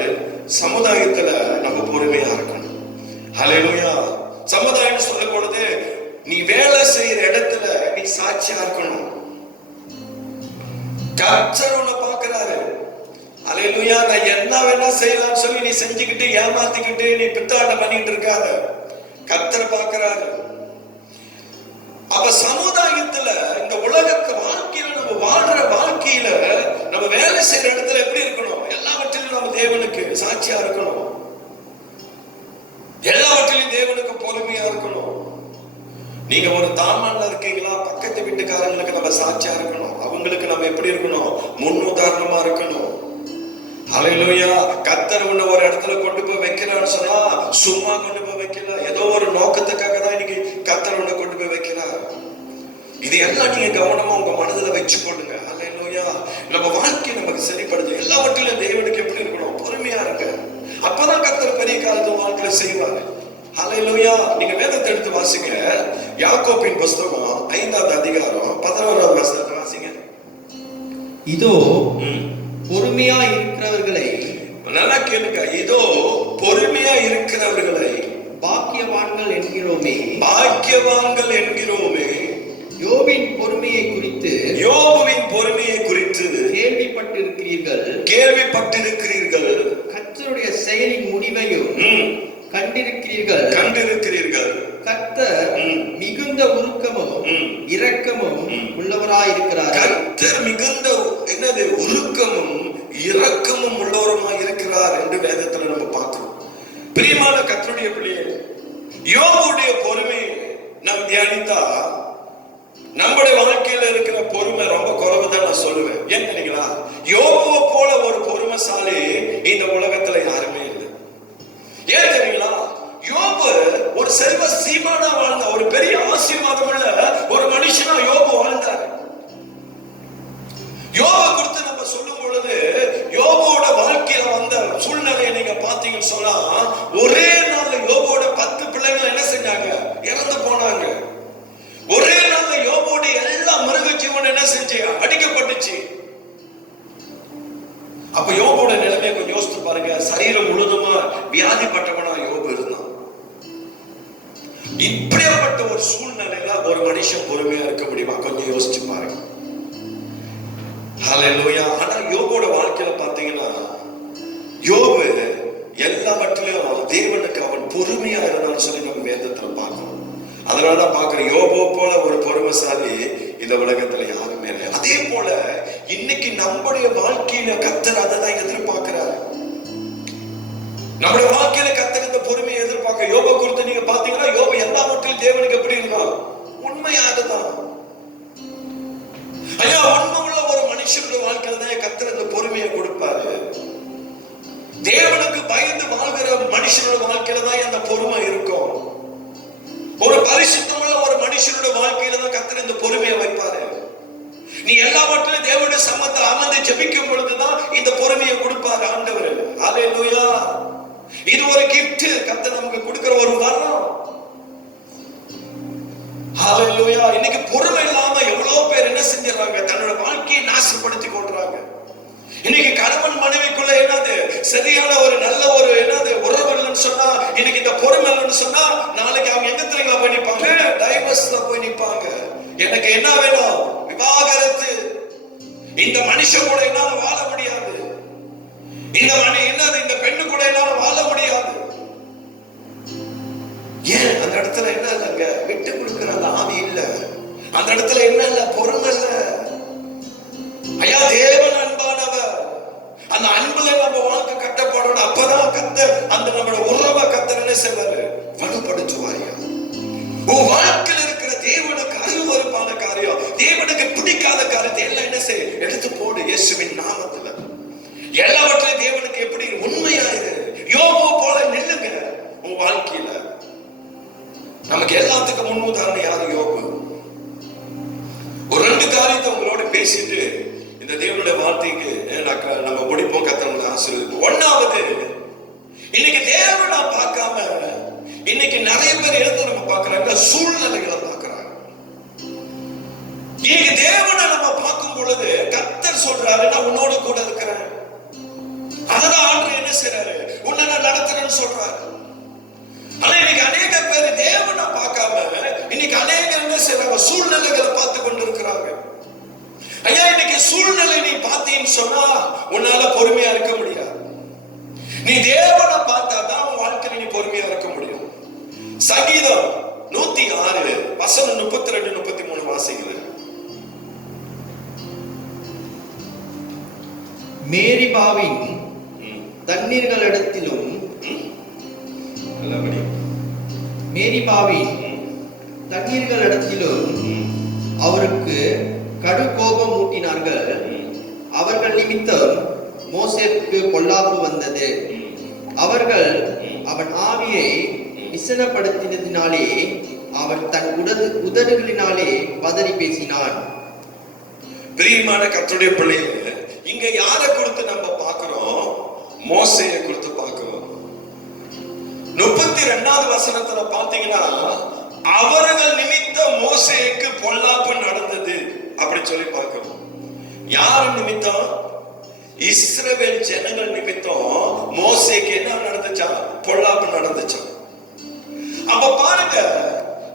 சமுதாயத்துல நம்ம பொறுமையா இருக்கணும். ஹல்லேலூயா. சமுதாயம் சொல்லும் பொழுது நீ வேலை செய்யற இடத்துல நீ சாட்சியா இருக்கணும். கர்த்தர் உன்னை பார்க்கிறாரு. ஹல்லேலூயா. நான் என்ன வேணா செய்யலாம்னு சொல்லி நீ செஞ்சுக்கிட்டு ஏமாத்திக்கிட்டு நீ பித்தாட்டம் பண்ணிட்டு இருக்காத. கர்த்தர் பார்க்கிறாரு. அப்ப சமுதாயத்துல, இந்த உலகத்து வாழ்க்கையில, நம்ம வாழ்ற வாழ்க்கையில, நம்ம வேலை செய்யற இடத்துல எப்படி இருக்கணும்? எல்லாவற்றிலும் நம்ம தேவனுக்கு சாட்சியா இருக்கணும். எல்லாவற்றிலும் தேவனுக்கு பொறுமையா இருக்கணும். நீங்க ஒரு தாமான்ல இருக்கீங்களா, பக்கத்து வீட்டுக்காரங்களுக்கு நம்ம சாட்சியா இருக்கணும். அவங்களுக்கு நம்ம எப்படி இருக்கணும்? முன் உதாரணமா இருக்கணும். ஹல்லேலூயா. கர்த்தர் உன்னை ஒரு இடத்துல கொண்டு போய் வைக்கிறான்னு சொன்னா சும்மா கொண்டு போய் வைக்கல. ஏதோ ஒரு நோக்கத்துக்காக தான் இன்னைக்கு கர்த்தர் உன்னை கொண்டு போய் வைக்கிறார். இது எல்லாம் நீங்க கவனமா உங்க மனதில் வச்சுக்கொள்ளுங்க. ஹல்லேலூயா. நம்ம வாழ்க்கை நமக்கு சரிப்படுது. எல்லாவற்றிலும் தேவனுக்கு எப்படி இருக்கணும்? பொறுமையா இருங்க. அப்பதான் கர்த்தர் பெரிய காலத்து வாழ்க்கையில செய்வாங்க. ஹல்லேலூயா. நீங்க வேதத்தை எடுத்து வாசிங்க. யாக்கோபின் புஸ்தகம் 5வது அதிகாரம் 11வது வசனத்தை வாசிங்க. இதோ பொறுமையா இருக்கிறவர்களை நல்லா கேளுங்க. இதோ பொறுமையா இருக்கிறவர்களை பாக்கியவான்கள் என்கிறோமே. பாக்கியவான்கள் என்கிறோமே. யோபின் பொறுமையை குறித்து, யோபுவின் பொறுமையை குறித்து கேள்விப்பட்டிருக்கிறீர்கள். கர்த்தருடைய செயலின் முடிவையும் கண்டிருக்கிறீர்கள். கர்த்தர் மிகுந்த உருக்கமும் இரக்கமும் உள்ளவராயிருக்கிறார். கர்த்தர் மிகுந்த என்னது உருக்கமும் இரக்கமும் உள்ளவருமாய் இருக்கிறார் என்று வேதத்துல நம்ம பார்க்கிறோம். பிரியமான கர்த்தருடைய பிள்ளையே, யோபுடைய பொறுமை நாம் தியானித்தா நம்முடைய வாழ்க்கையில இருக்கிற பொறுமை ரொம்ப குறைவுதான் நான் சொல்லுவேன். ஏன் நினைக்கிறா, யோபுவை போல ஒரு பொறுமைசாலி இந்த உலகத்துல யாருமே இல்லை. ஏன் தெரியுங்களா, யோபு ஒரு செல்வ சீமானா வாழ்ந்த, ஒரு பெரிய ஆசீர்வாதம் உள்ள ஒரு மனுஷனா யோபு வாழ்ந்தார். யோபு குறித்து நம்ம சொல்லும் பொழுது யோபுவோட வாழ்க்கையில வந்த சூழ்நிலையை நீங்க பாத்தீங்கன்னு சொன்னா, ஒரே நாள்ல யோபுவோட 10 பிள்ளைகள் என்ன செஞ்சாங்க, இறந்து போனாங்க. ஒரே நாள்ல யோபுவோட எல்லா மிருக ஜீவன் என்ன செஞ்சு அடிக்கப்பட்டுச்சு. அப்ப யோபுவோட நிலைமையை கொஞ்சம் யோசித்து பாருங்க. சரீரம் முழுதுமா வியாதிப்பட்டவனா யோபு இருந்தான். இப்படியாப்பட்ட ஒரு சூழ்நிலையில ஒரு மனுஷன் பொறுமையா இருக்க முடியுமா? கொஞ்சம் யோசிச்சு பாருங்க. ஹல்லேலூயா. ஆனா யோபுவோட வாழ்க்கையில பாத்தீங்கன்னா, யோபு எல்லாவற்றிலும் தேவனுக்கு அவன் பொறுமையா இருந்தான்னு சொல்லி நம்ம வேதத்துல பார்க்கணும். அதனாலதான் பாக்குறேன், யோபு போல ஒரு பொறுமைசாலி இந்த உலகத்துல யாருமே இல்லை. அதே போல இன்னைக்கு நம்முடைய வாழ்க்கையில கர்த்தர் அதை தான் எதிர்பார்க்கிறார். நம்முடைய வாழ்க்கையில கர்த்தர் இந்த பொறுமையை எதிர்பார்க்க. யோபு குறித்து நீங்க பாத்தீங்கன்னா, யோபு எல்லா மக்களும் தேவனுக்கு எப்படி இருந்தான், உண்மையாகதான். ஐயா, உண்மை உள்ள ஒரு மனுஷனுடைய வாழ்க்கையில தான் கர்த்தர் இந்த பொறுமையை கொடுப்பாரு. தேவனுக்கு பயந்து வாழ்கிற மனுஷனோட வாழ்க்கையில தான் அந்த பொறுமை இருக்கும். ஒரு பரிசுத்தமுள்ள ஒரு மனுஷனுடைய வாழ்க்கையில தான் கர்த்தர் இந்த பொறுமையை வைப்பாரு. நீ எல்லாவற்றிலும் தேவனுடைய சமத்தை அமர்ந்து ஜெபிக்கும் பொழுதுதான் இந்த பொறுமையை கொடுப்பாரு ஆண்டவர். ஹல்லேலூயா. இது ஒரு கிஃப்ட், கர்த்தர் நமக்கு கொடுக்கிற ஒரு வரம். ஹல்லேலூயா. இன்னைக்கு பொறுமை இல்லாம எவ்வளவு பேர் என்ன செஞ்சிடறாங்க, தன்னோட வாழ்க்கையை நாசப்படுத்தி கொள்றாங்க. இன்னைக்கு கணவன் மனைவிக்குள்ள என்னது சரியான ஒரு நல்ல ஒரு என்னது உறவு இல்லைன்னு சொன்னா, இன்னைக்கு இந்த பொறுமை இல்லைன்னு சொன்னா, நாளைக்கு அவங்க எங்க தெரியுங்களா போய் நிப்பாங்க, டைவர்ஸ்ல போய் நிப்பாங்க. எனக்கு என்ன வேணும், விவாகரத்து. இந்த மனுஷன் கூட என்னால வாழ முடியாது, இந்த பெண்ணு கூட என்னால வாழ முடியாது. ஏன்? அந்த இடத்துல என்ன இல்லைங்க, விட்டு கொடுக்கிற அந்த ஆவி இல்ல. அந்த இடத்துல என்ன இல்ல, பொறுமை இல்ல. ஐயா, தேவன் அன்பானவர். அந்த அன்புல நம்ம வாழ்க்கை கட்டப்படணும். அப்பதான் கர்த்தர் அந்த நம்மளோட உறவை கர்த்தர் என்ன செய்வாரு, வலுப்படுத்துவாரியா. உன் வாழ்க்கையில் இருக்கிற தேவனுக்கு அருவருப்பான காரியம், தேவனுக்கு பிடிக்காத காரியத்தை எல்லாம் என்ன செய்ய, எடுத்து போடு இயேசுவின் நாமத்துல. எல்லாவற்றையும் தேவனுக்கு எப்படி உண்மையாயிரு. யோபு போல நில்லுங்க உன் வாழ்க்கையில. நமக்கு எல்லாத்துக்கும் முன்னுதாரணம் யாரு, யோபு. ஒரு 2 காரியத்தை உங்களோட பேசிட்டு இந்த தேவனுடைய வார்த்தைக்கு நம்ம முடிப்போம். கர்த்தர் ஆசீர்வதிப்பார். 1வது, இன்னைக்கு தேவனை பார்க்காம இன்னைக்கு நிறைய பேர் எடுத்து நம்ம பார்க்கறாங்க, சூழ்நிலைகளை பார்க்கறாங்க. இன்னைக்கு தேவனை நம்ம பார்க்கும் பொழுது கர்த்தர் சொல்றாரு, நான் உன்னோட கூட இருக்கிறேன். அதான் ஆண்டவர் என்ன செய்றாரு, உன்னை நான் நடத்துறேன்னு சொல்றாரு. ஆனா இன்னைக்கு அநேக பேர் தேவனை பார்க்காம இன்னைக்கு அநேக என்ன செய்றாங்க, சூழ்நிலைகளை பார்த்து கொண்டு இருக்கிறாங்க. ஐயா, இன்னைக்கு சூழ்நிலை நீ பார்த்தீன்னு சொன்னா உன்னால பொறுமையா இருக்க முடியாது. நீ தேவனை பார்த்தா தான் உன் வாழ்க்கையில நீ பொறுமையா இருக்க முடியும். சங்கீதம் 106 வசனம் 32 33 வாசிக்கிறது. மேரிபாவின் தண்ணீர்களிடத்திலும் அவருக்கு கடு கோபம் ஊட்டினார்கள். அவர்கள் நிமித்தம் மோசேக்கு பொல்லாப்பு வந்தது. அவர்கள் அவன் ஆவியை விசனப்படுத்தினதினாலே அவன் தன் உதடுகளினாலே பதறி பேசினான். பிரியமான கர்த்தருடைய பிள்ளைகளே, இங்க யாரை குறித்து நம்ம பார்க்கிறோம், மோசேயை குறித்து பார்க்கிறோம். 32வது வசனத்துல பாத்தீங்கன்னா, அவர்கள் நிமித்த மோசேக்கு பொல்லாப்பு நடந்தது அப்படி சொல்லி பார்க்கிறோம். யார் நிமித்தம்? இஸ்ரவேல் ஜனங்கள் நிமித்தம் மோசேக்கு என்ன நடந்துச்சா? பொல்லாப்பு நடந்துச்சா? அப்ப பாருங்க,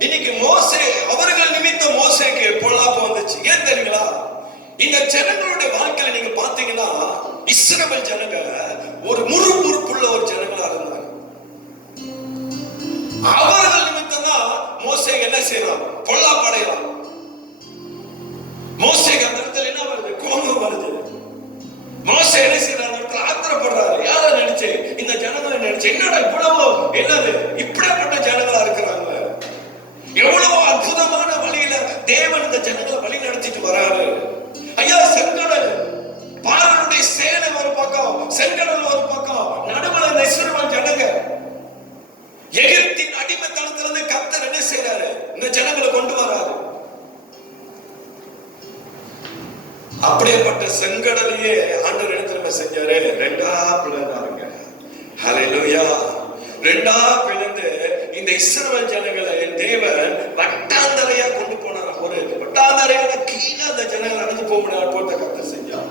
இன்னைக்கு மோசே அவர்கள் நிமித்தம் மோசேக்கு பொல்லாப்பு வந்துச்சு. ஏன் தெரியுங்களா? இந்த ஜனங்களுடைய வாழ்க்கையில நீங்க பாத்தீங்கன்னா இஸ்ரவேல் ஜனங்க ஒரு முறுமுறுப்புள்ள ஒரு ஜனங்களா இருந்தாங்க. அவர்கள் நிமித்தம் தான் மோசே என்ன செய்யறான்? பொல்லாப்பு அடையலாம். மோசேக்கு அந்த இடத்துல என்ன வருது? கோபம் வருது. மோசே என்ன செய்யறாரு? ஆத்திரப்படுறாரு. யார நினைச்சு? இந்த ஜனங்களை நினைச்சு. என்னடா இவ்வளவு என்னது இப்படிப்பட்ட ஜனங்களா இருக்கிறாங்க? எவ்வளவு அற்புதமான வழியில தேவன் இந்த ஜனங்களை வழி நடத்திட்டு வராரு. ஐயா, செங்கடல் பார்வனுடைய சேனை ஒரு பக்கம், செங்கடல் ஒரு பக்கம், நடுவில் இந்த இஸ்ரவேல் ஜனங்க எகிப்தின் அடிமைத்தனத்திலிருந்து கர்த்தர் என்ன செய்யறாரு? இந்த ஜனங்களை கொண்டு வராரு. அப்படியேப்பட்ட செங்கடலையே ஆண்டவர் என்ன செஞ்சாரு? ரெண்டா பிளந்தாருங்க. ஹல்லேலூயா. ரெண்டா பிளந்து இந்த இஸ்ரவேல் ஜனங்களை தேவன் வட்டாந்தரையா கொண்டு போனார். ஒரு வட்டாந்தரையான கீழே அந்த ஜனங்கள் நடந்து போக முடியாது போட்ட கர்த்தர் செஞ்சார்.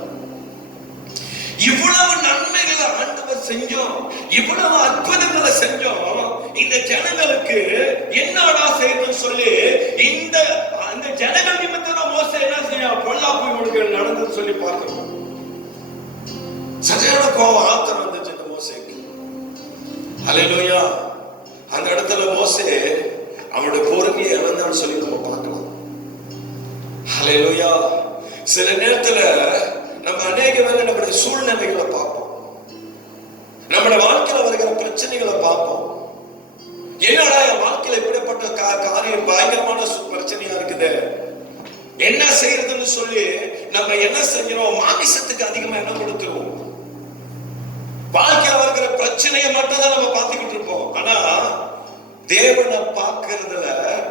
இவ்வளவு நன்மைகளை ஆண்டவர் செஞ்சோம், இவ்வளவு அற்புதங்களை செஞ்சோம். இந்த ஜனங்களுக்கு என்னடா செய்யணும்னு சொல்லி இந்த ஜனங்கள் நிமித்தம் மோசே என்ன செய்ய பொல்லாப்பு இவனுக்கு நடந்தது சொல்லி பார்க்கணும். சரியான கோபம் ஆத்திரம் வந்துச்சு இந்த மோசேக்கு. ஹல்லேலூயா. அந்த இடத்துல மோசே அவனுடைய பொறுமையை இழந்தான்னு சொல்லி நம்ம பார்க்கலாம். ஹல்லேலூயா. சில நேரத்துல நம்ம அநேக வேலை நம்முடைய சூழ்நிலைகளை பார்ப்போம், நம்முடைய வாழ்க்கையில வருகிற பிரச்சனைகளை பார்ப்போம். என்னடா என் வாழ்க்கையில இப்படிப்பட்ட காரியம் பயங்கரமான பிரச்சனையா இருக்குது, என்ன செய்யறதுன்னு சொல்லி நம்ம என்ன செய்யறோம்? மாமிசத்துக்கு அதிகமா என்ன கொடுத்துருவோம்? வாழ்க்கையில வருகிற பிரச்சனையை மட்டும் தான் நம்ம பார்த்துக்கிட்டு இருப்போம். ஆனா தேவனை பார்க்கறதுல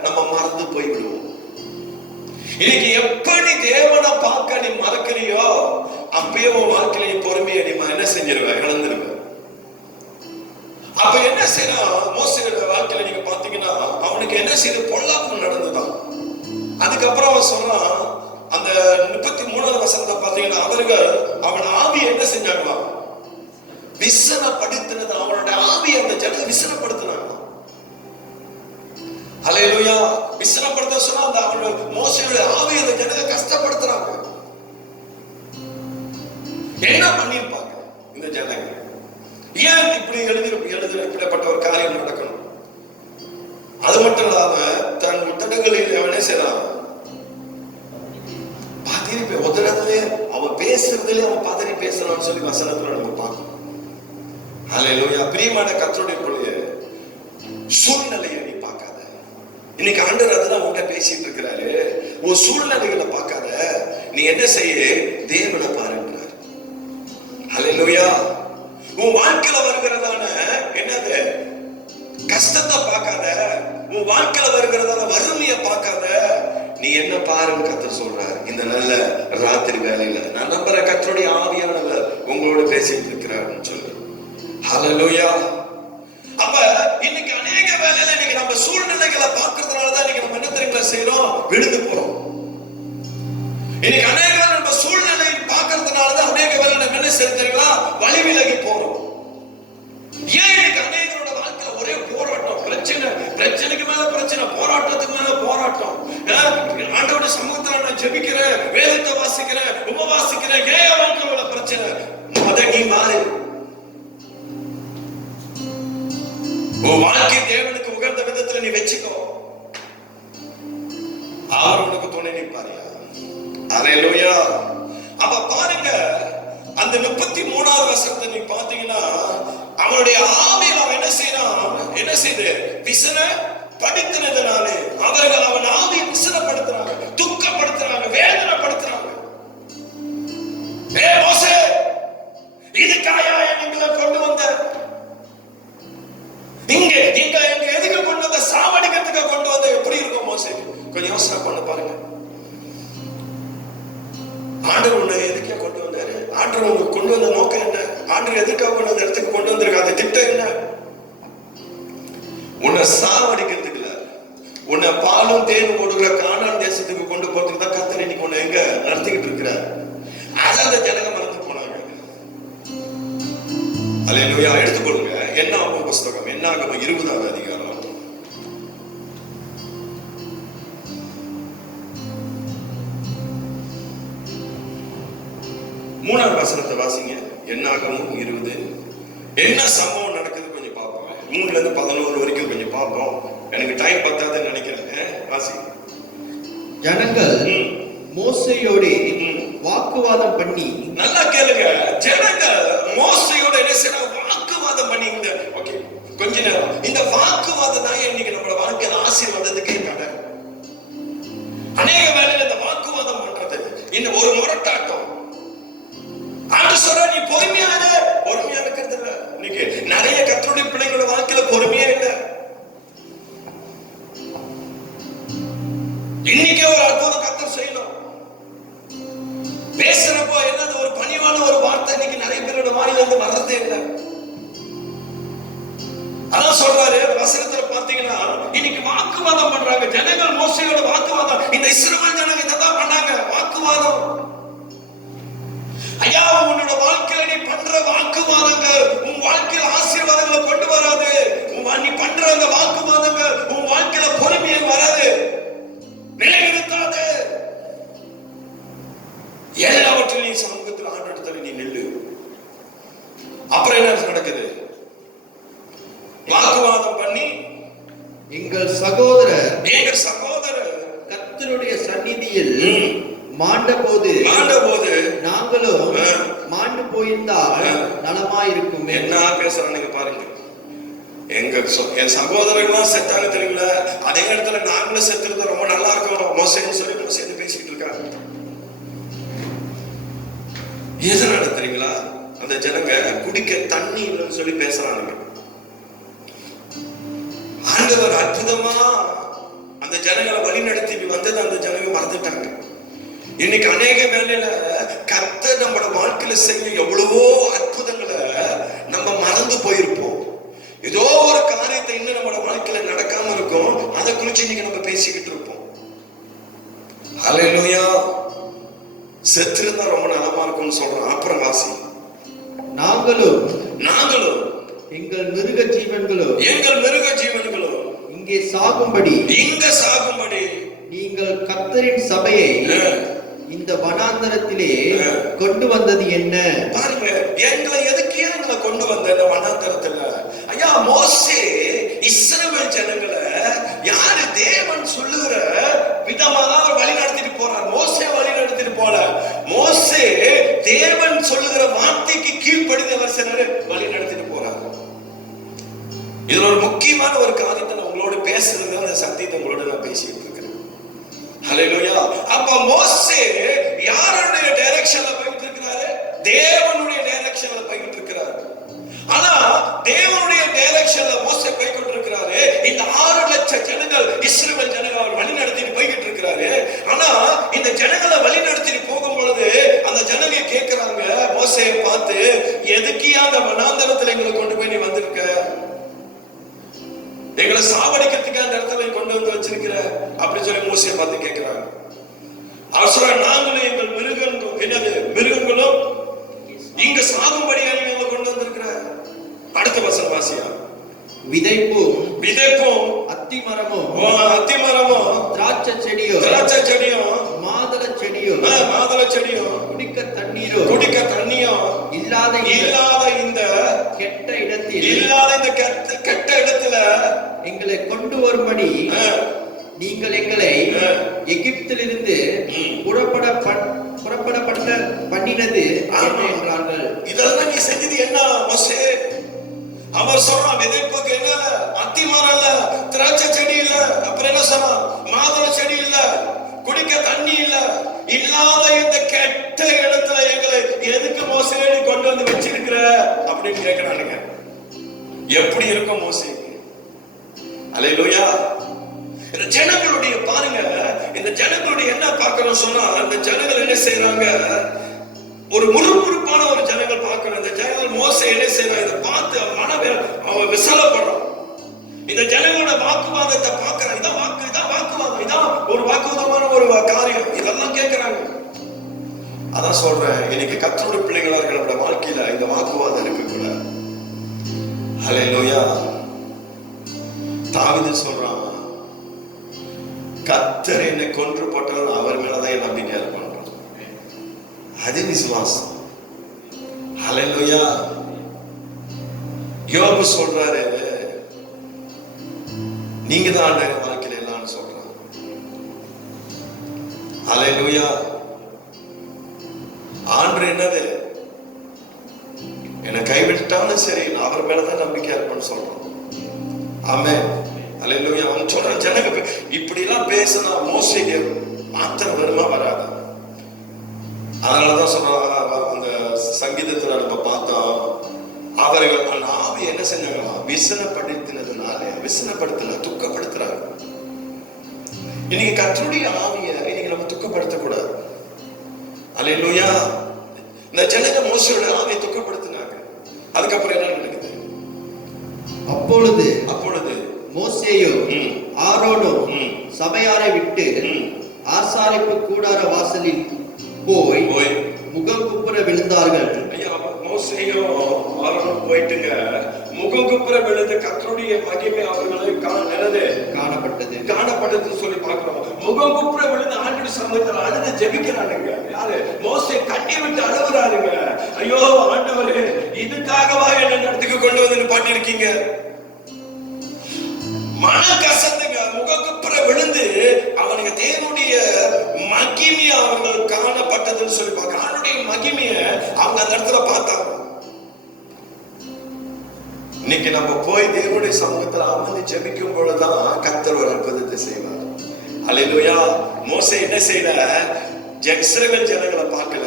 நம்ம மறந்து போய்விடுவோம். இன்னைக்கு எப்படி தேவனை பார்க்க நீ மறக்கிறியோ அப்பயே உன் வாழ்க்கையில பொறுமையை நீ என்ன செஞ்சிருவ? இழந்துருவ. அப்ப என்ன செய்யறான் மோசேயோட வாழ்க்கையில நீங்க பாத்தீங்கன்னா அவனுக்கு என்ன செய்து பொல்லாப்பு நடந்துதான். அதுக்கப்புறம் அவன் சொல்றான், அந்த 33வது வசனத்தை பாத்தீங்கன்னா அவர்கள் அவன் ஆவியை என்ன செஞ்சாங்களா? விசனப்படுத்தினது. அவனுடைய ஆவியை அந்த ஜனத்தை விசனப்படுத்தினாங்க. ஹல்லேலூயா. விசனப்படுத்த சொன்னா அந்த அவன் மோசேயோட ஆவியை அந்த ஜனத்தை கஷ்டப்படுத்துறாங்க. என்ன பண்ணிருப்பாங்க இந்த ஜனங்க? ஏன் இப்படி எழுதப்பட்ட ஒரு காரியம் நடக்கணும்? அது மட்டும் இல்லாம தன் உத்தடங்களில் அவனே செய்யறான். பதறி உதடத்திலே அவன் பேசுறதுல அவன் பதறி பேசுறான்னு சொல்லி வசனத்துல நம்ம பார்க்கணும். ஹல்லேலூயா. பிரியமான கர்த்தருடைய பிள்ளையே, சூழ்நிலையை நீ பார்க்காத. இன்னைக்கு ஆண்டவர் அதெல்லாம் உன்கிட்ட பேசிட்டு இருக்கிறாரு. உன் சூழ்நிலைகளை பார்க்காத, நீ என்ன செய்ய? தேவனை பாருங்கிறார். ஹல்லேலூயா. உன் வாழ்க்கையில வருகிறதான என்னது கஷ்டத்தை பார்க்காத, உன் வாழ்க்கையில வருகிறதான வறுமையை பார்க்காத, நீ என்ன பாருன்னு கர்த்தர் சொல்றார். இந்த நல்ல ராத்திரி வேலையில நான் நம்புற கர்த்தருடைய ஆவியானவர் உங்களோட பேசிட்டு இருக்கிறாருன்னு சொல்லி. ஹல்லேலூயா. அப்ப இன்னைக்கு அநேக வேலையில இன்னைக்கு நம்ம சூழ்நிலைகளை பார்க்கறதுனாலதான் இன்னைக்கு நம்ம என்ன தெரியுங்களா செய்யறோம்? விழுந்து போறோம். இன்னைக்கு அநேக வேலை நம்ம சூழ்நிலை பார்க்கறதுனாலதான் அநேக வேலை நம்ம என்ன செய்யறீங்களா? வழி விலகி போறோம். ஏன் இன்னைக்கு அநேகரோட வாழ்க்கையில ஒரே போராட்டம், பிரச்சனை, பிரச்சனைக்கு மேல பிரச்சனை, போராட்டத்துக்கு மேல போராட்டம். ஆண்டவருடைய சமூகத்துல நான் ஜெபிக்கிறேன், வேதத்தை வாசிக்கிறேன், உபவாசிக்கிறேன், ஏன் வாழ்க்கையில பிரச்சனை? அதை நீ மாறு. உன் வாழ்க்கை தேவனுக்கு உகந்த விதத்துல நீ வச்சுக்கோ. அவர் உனக்கு துணை நிற்பாரியா? ஹல்லேலூயா. அப்ப பாருங்க, அந்த 33வது வசனத்தை நீ பாத்தீங்கன்னா அவனுடைய ஆவியில் அவன் என்ன செய்யறான்? என்ன செய்து விசன படுத்தினதுனாலே அவர்கள் அவன் ஆவியை விசனப்படுத்துறாங்க, துக்கப்படுத்துறாங்க, வேதனைப்படுத்துறாங்க. மோசே, இதுக்காயா எங்களை கொண்டு வந்த? இங்க எங்க எதுக்கு கொண்டு வந்த? சாவடிக்கிறதுக்கு கொண்டு வந்த? எப்படி இருக்கும் மோசே? கொஞ்சம் யோசனை பண்ண பாருங்க. ஆண்டவர் உன்னை எதுக்கே கொண்டு வந்தாரு? ஆண்டவர் உங்களுக்கு கொண்டு வந்த நோக்கம் என்ன? ஆண்டவர் எதுக்காக கொண்டு வந்த இடத்துக்கு கொண்டு வந்திருக்க? அந்த திட்டம் என்ன? உன்னை சாவடிக்கிறதுக்கு இல்ல, உன்னை பாலும் தேனும் ஓடுகிற கானான் தேசத்துக்கு கொண்டு போறதுக்கு தான் கர்த்தர் இன்னைக்கு உன்னை எங்க நடத்திக்கிட்டு இருக்கிறார். அதை அந்த ஜனங்க மறந்து போனாங்க. என்னாகமம் 20ஆவது அதிகாரம் 3ஆவது வசனத்தை வாசிங்க. என்னாகமம் 20. என்ன சம்பவம் நடக்குது கொஞ்சம் பார்ப்போம். 3ல இருந்து 11 வரைக்கும் கொஞ்சம் பார்ப்போம். எனக்கு டைம் பத்தாதுன்னு நினைக்கிறேன். வாசி. ஜனங்கள் மோசேயோட வாக்குவாதம் பண்ணி, நல்லா கேளுங்க, ஜனங்கள் மோசேயோட என்ன செய்யறாங்க? வாக்குவாதம் பண்ணி. ஓகே, கொஞ்ச நேரம் இந்த வாக்குவாதம் தான் இன்னைக்கு நம்மளோட வாழ்க்கையில ஆசீர்வாதத்துக்கே தடை. அநேக வேளையில இந்த வாக்குவாதம் பண்றது இந்த ஒரு முரட்டாட்டம். ஆண்டு சொல்ற நீ பொறுமையா இருக்கிறது இல்ல. இன்னைக்கு நிறைய கர்த்தருடைய பிள்ளைங்களோட வாழ்க்கையில பொறுமையே இல்ல. இன்னைக்கே ஒரு அற்புதம் கர்த்தர் செய்யணும். பேசுறப்போ என்னது ஒரு பணிவான ஒரு வார்த்தை இன்னைக்கு நிறைய பேரோட வாயில இருந்து வர்றதே இல்லை. அதான் சொல்றாரு வசனத்துல பாத்தீங்கன்னா, இன்னைக்கு வாக்குவாதம் பண்றாங்க ஜனங்கள். மோசேயோட வாக்குவாதம். இந்த இஸ்ரவேல் ஜனங்க இதான் பண்ணாங்க, வாக்குவாதம். ஐயா, உன்னோட வாழ்க்கையில நீ பண்ற வாக்குவாதங்கள் உன் வாழ்க்கையில ஆசீர்வாதங்களை கொண்டு வராது. நீ பண்ற அந்த வாக்குவாதங்கள் உன் வாழ்க்கையில பொறுமையை வராது. நிலைநிறுத்தாது. எல்லாவற்றிலும் நீ சமூகத்தில் ஆண்டெடுத்தல நீ நில்லு. அப்புறம் என்ன நடக்குது? வாக்குவாதம் பண்ணி எங்கள் சகோதரர் கர்த்தருடைய சந்நிதியில் மாண்டபோது நாங்களும் மாண்டு போயிருந்தால் நலமாயிருக்கும். என்ன பேசுறாங்க பாருங்க. என் சகோதரர்கள் செத்தாங்க தெரியுங்களா? அதே இடத்துல நாங்களும் செத்துறது ரொம்ப நல்லா இருக்கும் மோசேன்னு சொல்லி சேர்ந்து பேசிட்டு இருக்காங்க. எதனால தெரியுங்களா? அந்த ஜனங்க குடிக்க தண்ணி இல்லைன்னு சொல்லி பேசுறாங்க. ஆண்டவர் அற்புதமா அந்த ஜனங்களை வழி நடத்தி வந்தது அந்த ஜனங்க மறந்துட்டாங்க. இன்னைக்கு அநேக வேளையில கர்த்தர் நம்மளோட வாழ்க்கையில செய்ய எவ்வளவோ அற்புதங்களை நம்ம மறந்து போயிருப்போம். ஏதோ ஒரு காரியத்தை இன்னும் நம்மளோட வாழ்க்கையில நடக்காம இருக்கும். அதை குறிச்சு இன்னைக்கு நம்ம பேசிக்கிட்டு இருப்போம். ஹல்லேலூயா. செத்திருந்தா ரொம்ப நலமா இருக்கும்னு சொல்றோம். அப்புறம் வாசி. நாங்களும் எங்கள் மிருக ஜீவன்களோ இங்கே சாகும்படி நீங்கள் கர்த்தரின் சபையை இந்த வனாந்தரத்திலே கொண்டு வந்தது என்ன? பாருங்க, எங்களை எதுக்கு எங்களை கொண்டு வந்த இந்த வனாந்தரத்துல? ஐயா, மோசே இஸ்ரவேல் ஜனங்களை யாரு தேவன் சொல்லுகிற விதமா தான் வழி நடத்திட்டு போறார். மோசே வழி நடத்திட்டு போல. மோசே தேவன் சொல்லுகிற வார்த்தைக்கு கீழ்ப்படிந்து அவர் சிலர் வழி நடத்திட்டு போறார். இதுல ஒரு முக்கியமான ஒரு காரியத்தை நான் உங்களோட பேசுறது, அந்த சத்தியத்தை உங்களோட நான் பேசிட்டு இருக்கிறேன். ஹல்லேலூயா. அப்ப மோசே யாருடைய டைரக்ஷன்ல போயிட்டு இருக்கிறாரு? தேவனுடைய டைரக்ஷன்ல போயிட்டு இருக்கிறாரு. ஆனா தேவனுடைய டைரக்ஷன்ல மோசே போய்கிட்டு இருக்கிறாரு. இந்த 6 லட்சம் ஜனங்கள் இஸ்ரவேல் ஜனங்கள் அவர் வழி நடத்திட்டு போய்கிட்டு இருக்கிறாரு. ஆனா இந்த ஜனங்களை வழி நடத்திட்டு போகும் பொழுது அந்த ஜனங்க கேட்கிறாங்க மோசேயை பார்த்து, எதுக்கியா அந்த வனாந்தரத்துல எங்களை கொண்டு போய் நீ வந்திருக்க? எங்களை சாவடிக்கிறதுக்கு அந்த இடத்துல கொண்டு வந்து வச்சிருக்கிற அப்படின்னு சொல்லி மோசேயை பார்த்து கேட்கிறாங்க. அவர் சொல்ற, நாங்களும் எங்கள் மிருகங்களும் இங்க சாகும்படியா நீங்க கொண்டு வந்திருக்கிற. அடுத்த வசனம் வாசியா. விதைப்பும் அத்திமரமும் திராட்சை செடியோ மாதள செடியோ குடிக்க தண்ணீரோ இல்லாத இந்த கெட்ட இடத்துல எங்களை கொண்டு வரும்படி நீங்கள் எங்களை எகிப்திலிருந்து புறப்படப்பட்ட பண்ணினது என்றார்கள். இதெல்லாம் நீ செஞ்சது என்ன மோசே? அவர் சொல்றான், விதைப்புக்கு என்ன அத்திமரம் இல்ல, திராட்சை செடி இல்ல, அப்புறம் என்ன சொல்றான்? மாதுளை செடி இல்ல, குடிக்க தண்ணி இல்ல, இல்லாத இந்த கெட்ட இடத்துல எங்களை எதுக்கு மோசே நீ கொண்டு வந்து வச்சிருக்கிற அப்படின்னு கேட்கிறானுங்க. எப்படி இருக்கும் மோசே? அல்லேலூயா. இந்த ஜனங்களுடைய பாருங்க, இந்த ஜனங்களுடைய என்ன பார்க்கணும் சொன்னா, அந்த ஜனங்கள் என்ன செய்யறாங்க? ஒரு முறுமுறுப்பான ஒரு ஜனங்கள் பார்க்கணும். இந்த ஜனங்கள் மோசே என்ன செய்யறாங்க? இதை பார்த்து அவன் விசலப்படுறான். இந்த ஜனங்களோட வாக்குவாதத்தை பார்க்கறான். இதான் வாக்குவாதம், இதான் ஒரு வாக்குவாதமான ஒரு காரியம். இதெல்லாம் கேட்கிறாங்க. அதான் சொல்றேன், இன்னைக்கு கர்த்தருடைய பிள்ளைகளா இருக்கிற வாழ்க்கையில இந்த வாக்குவாதம் இருக்கக்கூடாது. ஹல்லேலூயா. தாவீது சொல்றான், கர்த்தர் என்னை கொன்று போட்டாலும் அவர் மேலதான் என் நம்பிக்கை இருப்பான். அது விசுவாசம். ஹல்லேலூயா. யோபு சொல்றாரு, நீங்க தான் ஆண்டவர் வாழ்க்கையில எல்லாம் சொல்றான். ஹல்லேலூயா. ஆண்டவர் என்னது, என்னை கைவிட்டாலும் சரி அவர் மேலதான் நம்பிக்கையா இருப்பான்னு சொல்றான். ஆமென். ஹல்லேலூயா. அவன் சொல்றான், ஜனங்க இப்படி எல்லாம் பேசினா மோசேக்கு மாத்திரம் வருமா வராது. அதனாலதான் சொல்றாங்க, அந்த சங்கீதத்துல நம்ம பார்த்தோம், அவர்கள் அந்த ஆவி என்ன செஞ்சாங்களா, விசனப்படுத்தினதுனால விசனப்படுத்தல துக்கப்படுத்துறாங்க. இன்னைக்கு கர்த்தருடைய ஆவியை இன்னைக்கு நம்ம துக்கப்படுத்தக்கூடாது. அல்லேலூயா. இந்த ஜனங்க மோசேயோட ஆவியை துக்கப்படுத்தினாங்க. அதுக்கப்புறம் என்ன நடக்குது? அப்பொழுது மோசேயும் ஆரோனும் சபையாரை விட்டு ஆசாரிப்பு கூடார வாசலில் போய் முகம் குப்புற விழுந்தார்கள். மோசேயும் ஆரோனும் போயிட்டுங்க முகம் குப்புற விழுந்து கர்த்தருடைய மகிமை அவர்களுக்கு காணப்பட்டது சொல்லி பார்க்கிறோம். முகம் குப்புற விழுந்து ஆண்டவருடைய சமூகத்தில் அழுது ஜெபிக்கிறானுங்க. யாரு? மோசே கண்ணீர் விட்டு அழுகுறாருங்க. ஐயோ ஆண்டவரே, இதுக்காகவா என்ன இடத்துக்கு கொண்டு வந்து நிப்பாட்டி இருக்கீங்க? மன கசந்துங்க முகக்குப்புற விழுந்து அவனுக்கு தேவனுடைய மகிமையை அவர்கள் காணப்பட்டதுன்னு சொல்லி பார்க்க, அவனுடைய மகிமையை அவங்க அந்த இடத்துல பார்த்தாங்க. இன்னைக்கு நம்ம போய் தேவனுடைய சமூகத்தில் அமர்ந்து ஜெபிக்கும் பொழுதுதான் கர்த்தர் ஒரு அற்புதத்தை செய்வார். அல்லேலூயா. மோசே என்ன செய்யல, இஸ்ரவேல் ஜனங்களை பார்க்கல,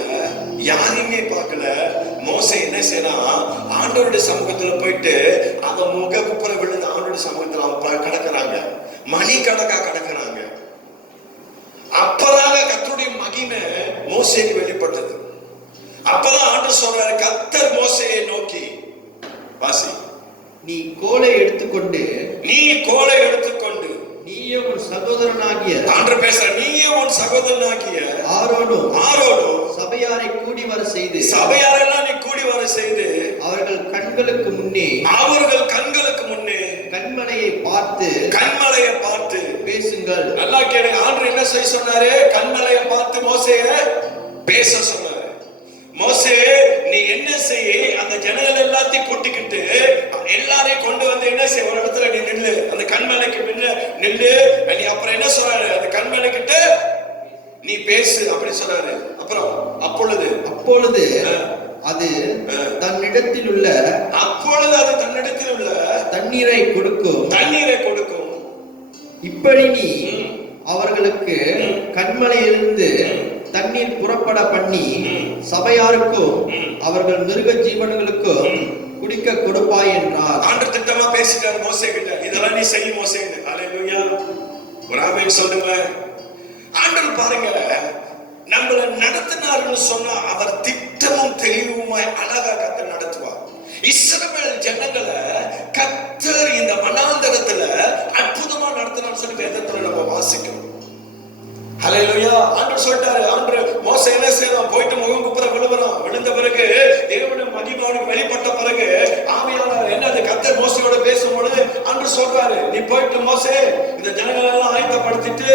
யாரையுமே பார்க்கல. மோசே என்ன செய்யலாம், ஆண்டவருடைய சமூகத்துல போயிட்டு அந்த முக குப்புற விழுந்து ஆண்டவருடைய சமூகத்துல அவங்க கடக்குறாங்க, மணி கணக்கா கடக்குறாங்க. அப்பதான் கர்த்தருடைய மகிமை மோசேக்கு வெளிப்பட்டது. அப்பதான் ஆண்டவர் சொல்றாரு, கர்த்தர் மோசேயை நோக்கி, வாசி, நீ கோலை எடுத்துக்கொண்டு நீயே உன் சகோதரனாகிய, ஆண்டவர் பேசுற, நீயே உன் சகோதரனாகிய ஆரோனும் சபையாரை கூடி வர செய்து, சபையாரெல்லாம் நீ கூடி வர செய்து, அவர்கள் கண்களுக்கு முன்னே கண்மலையை பார்த்து பேசுங்கள். நல்லா கேளு. ஆண்டவர் என்ன செய்ய சொன்னாரு? கண்மலையை பார்த்து மோசேயை பேச சொன்னாரு. மோசே, நீ என்ன செய்ய, அந்த ஜனங்கள் எல்லாத்தையும் கூட்டிக்கிட்டு எல்லாரையும் கொண்டு வந்து என்ன செய்ய, ஒரு இடத்துல நீ நில்லு, அந்த கண்மலைக்கு நில்லு. நீ அப்புறம் என்ன சொல்றாரு, அந்த கண்மலைக்கிட்ட நீ பேசு அப்படி சொல்றாரு. அப்புறம் அப்பொழுது அது தன்னிடத்தில் உள்ள தண்ணீரை கொடுக்கும். இப்படி நீ அவர்களுக்கு கண்மலையிலிருந்து தண்ணீர் புறப்பட பண்ணி சபையாருக்கும் அவர்கள் மிருக ஜீவன்களுக்கும் குடிக்க கொடுப்பாய் என்றார். ஆண்டவர் திட்டமா பேசிட்டார் மோசே கிட்ட, இதெல்லாம் நீ செய் மோசே. அல்லேலூயா. ஒரு ஆமென் சொல்லுங்க. ஆண்டவர் பாருங்க, நம்மள நடத்தினார்னு சொன்னா அவர் திட்டமும் தெளிவுமாய் அழகா கர்த்தர் நடத்துவார். இஸ்ரவேல் ஜனங்களை கர்த்தர் இந்த வனாந்தரத்துல அற்புதமா நடத்தினார்னு சொல்லி வேதத்துல நம்ம வாசிக்கிறோம். ஹல்லேலூயா. ஆண்டவர் சொல்லிட்டாரு, ஆண்டவர் மோசே என்ன செய்யறான், போயிட்டு முகம் குப்புற விழுவறான். விழுந்த பிறகு தேவனுடைய மகிமை வெளிப்பட்ட பிறகு ஆவியானவர் என்னது, கர்த்தர் மோசேயோட பேசும்பொழுது ஆண்டவர் சொல்றாரு, நீ போயிட்டு மோசே இந்த ஜனங்களை எல்லாம் ஆயத்தப்படுத்திட்டு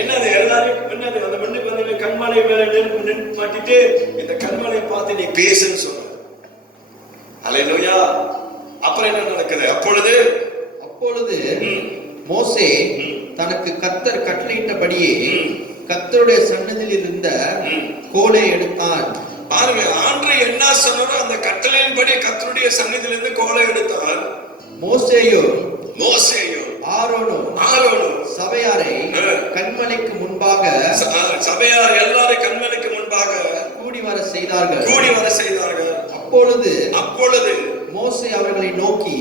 என்னது எல்லாரையும் என்னது அந்த மண்ணுக்கு வந்து கண்மலை மேல நின்று மாட்டிட்டு இந்த கண்மலையை பார்த்து நீ பேசுன்னு சொல்ற. ஹல்லேலூயா. அப்புறம் என்ன நடக்குது? அப்பொழுது மோசே தனக்கு கர்த்தர் கட்டளையிட்டபடியே கர்த்தருடைய சன்னதியில் இருந்த கோலை எடுத்தான். பாருங்க, ஆண்டவர் என்ன சொன்னாரோ அந்த கட்டளையின்படி கர்த்தருடைய சன்னதியில் இருந்து கோலை எடுத்தான். மோசேயும் ஆரோனும் சபையாரை கண்மலைக்கு முன்பாக, சபையார் எல்லாரும் கண்மலைக்கு முன்பாக கூடி வர செய்தார்கள். அப்பொழுது மோசே அவர்களை நோக்கி,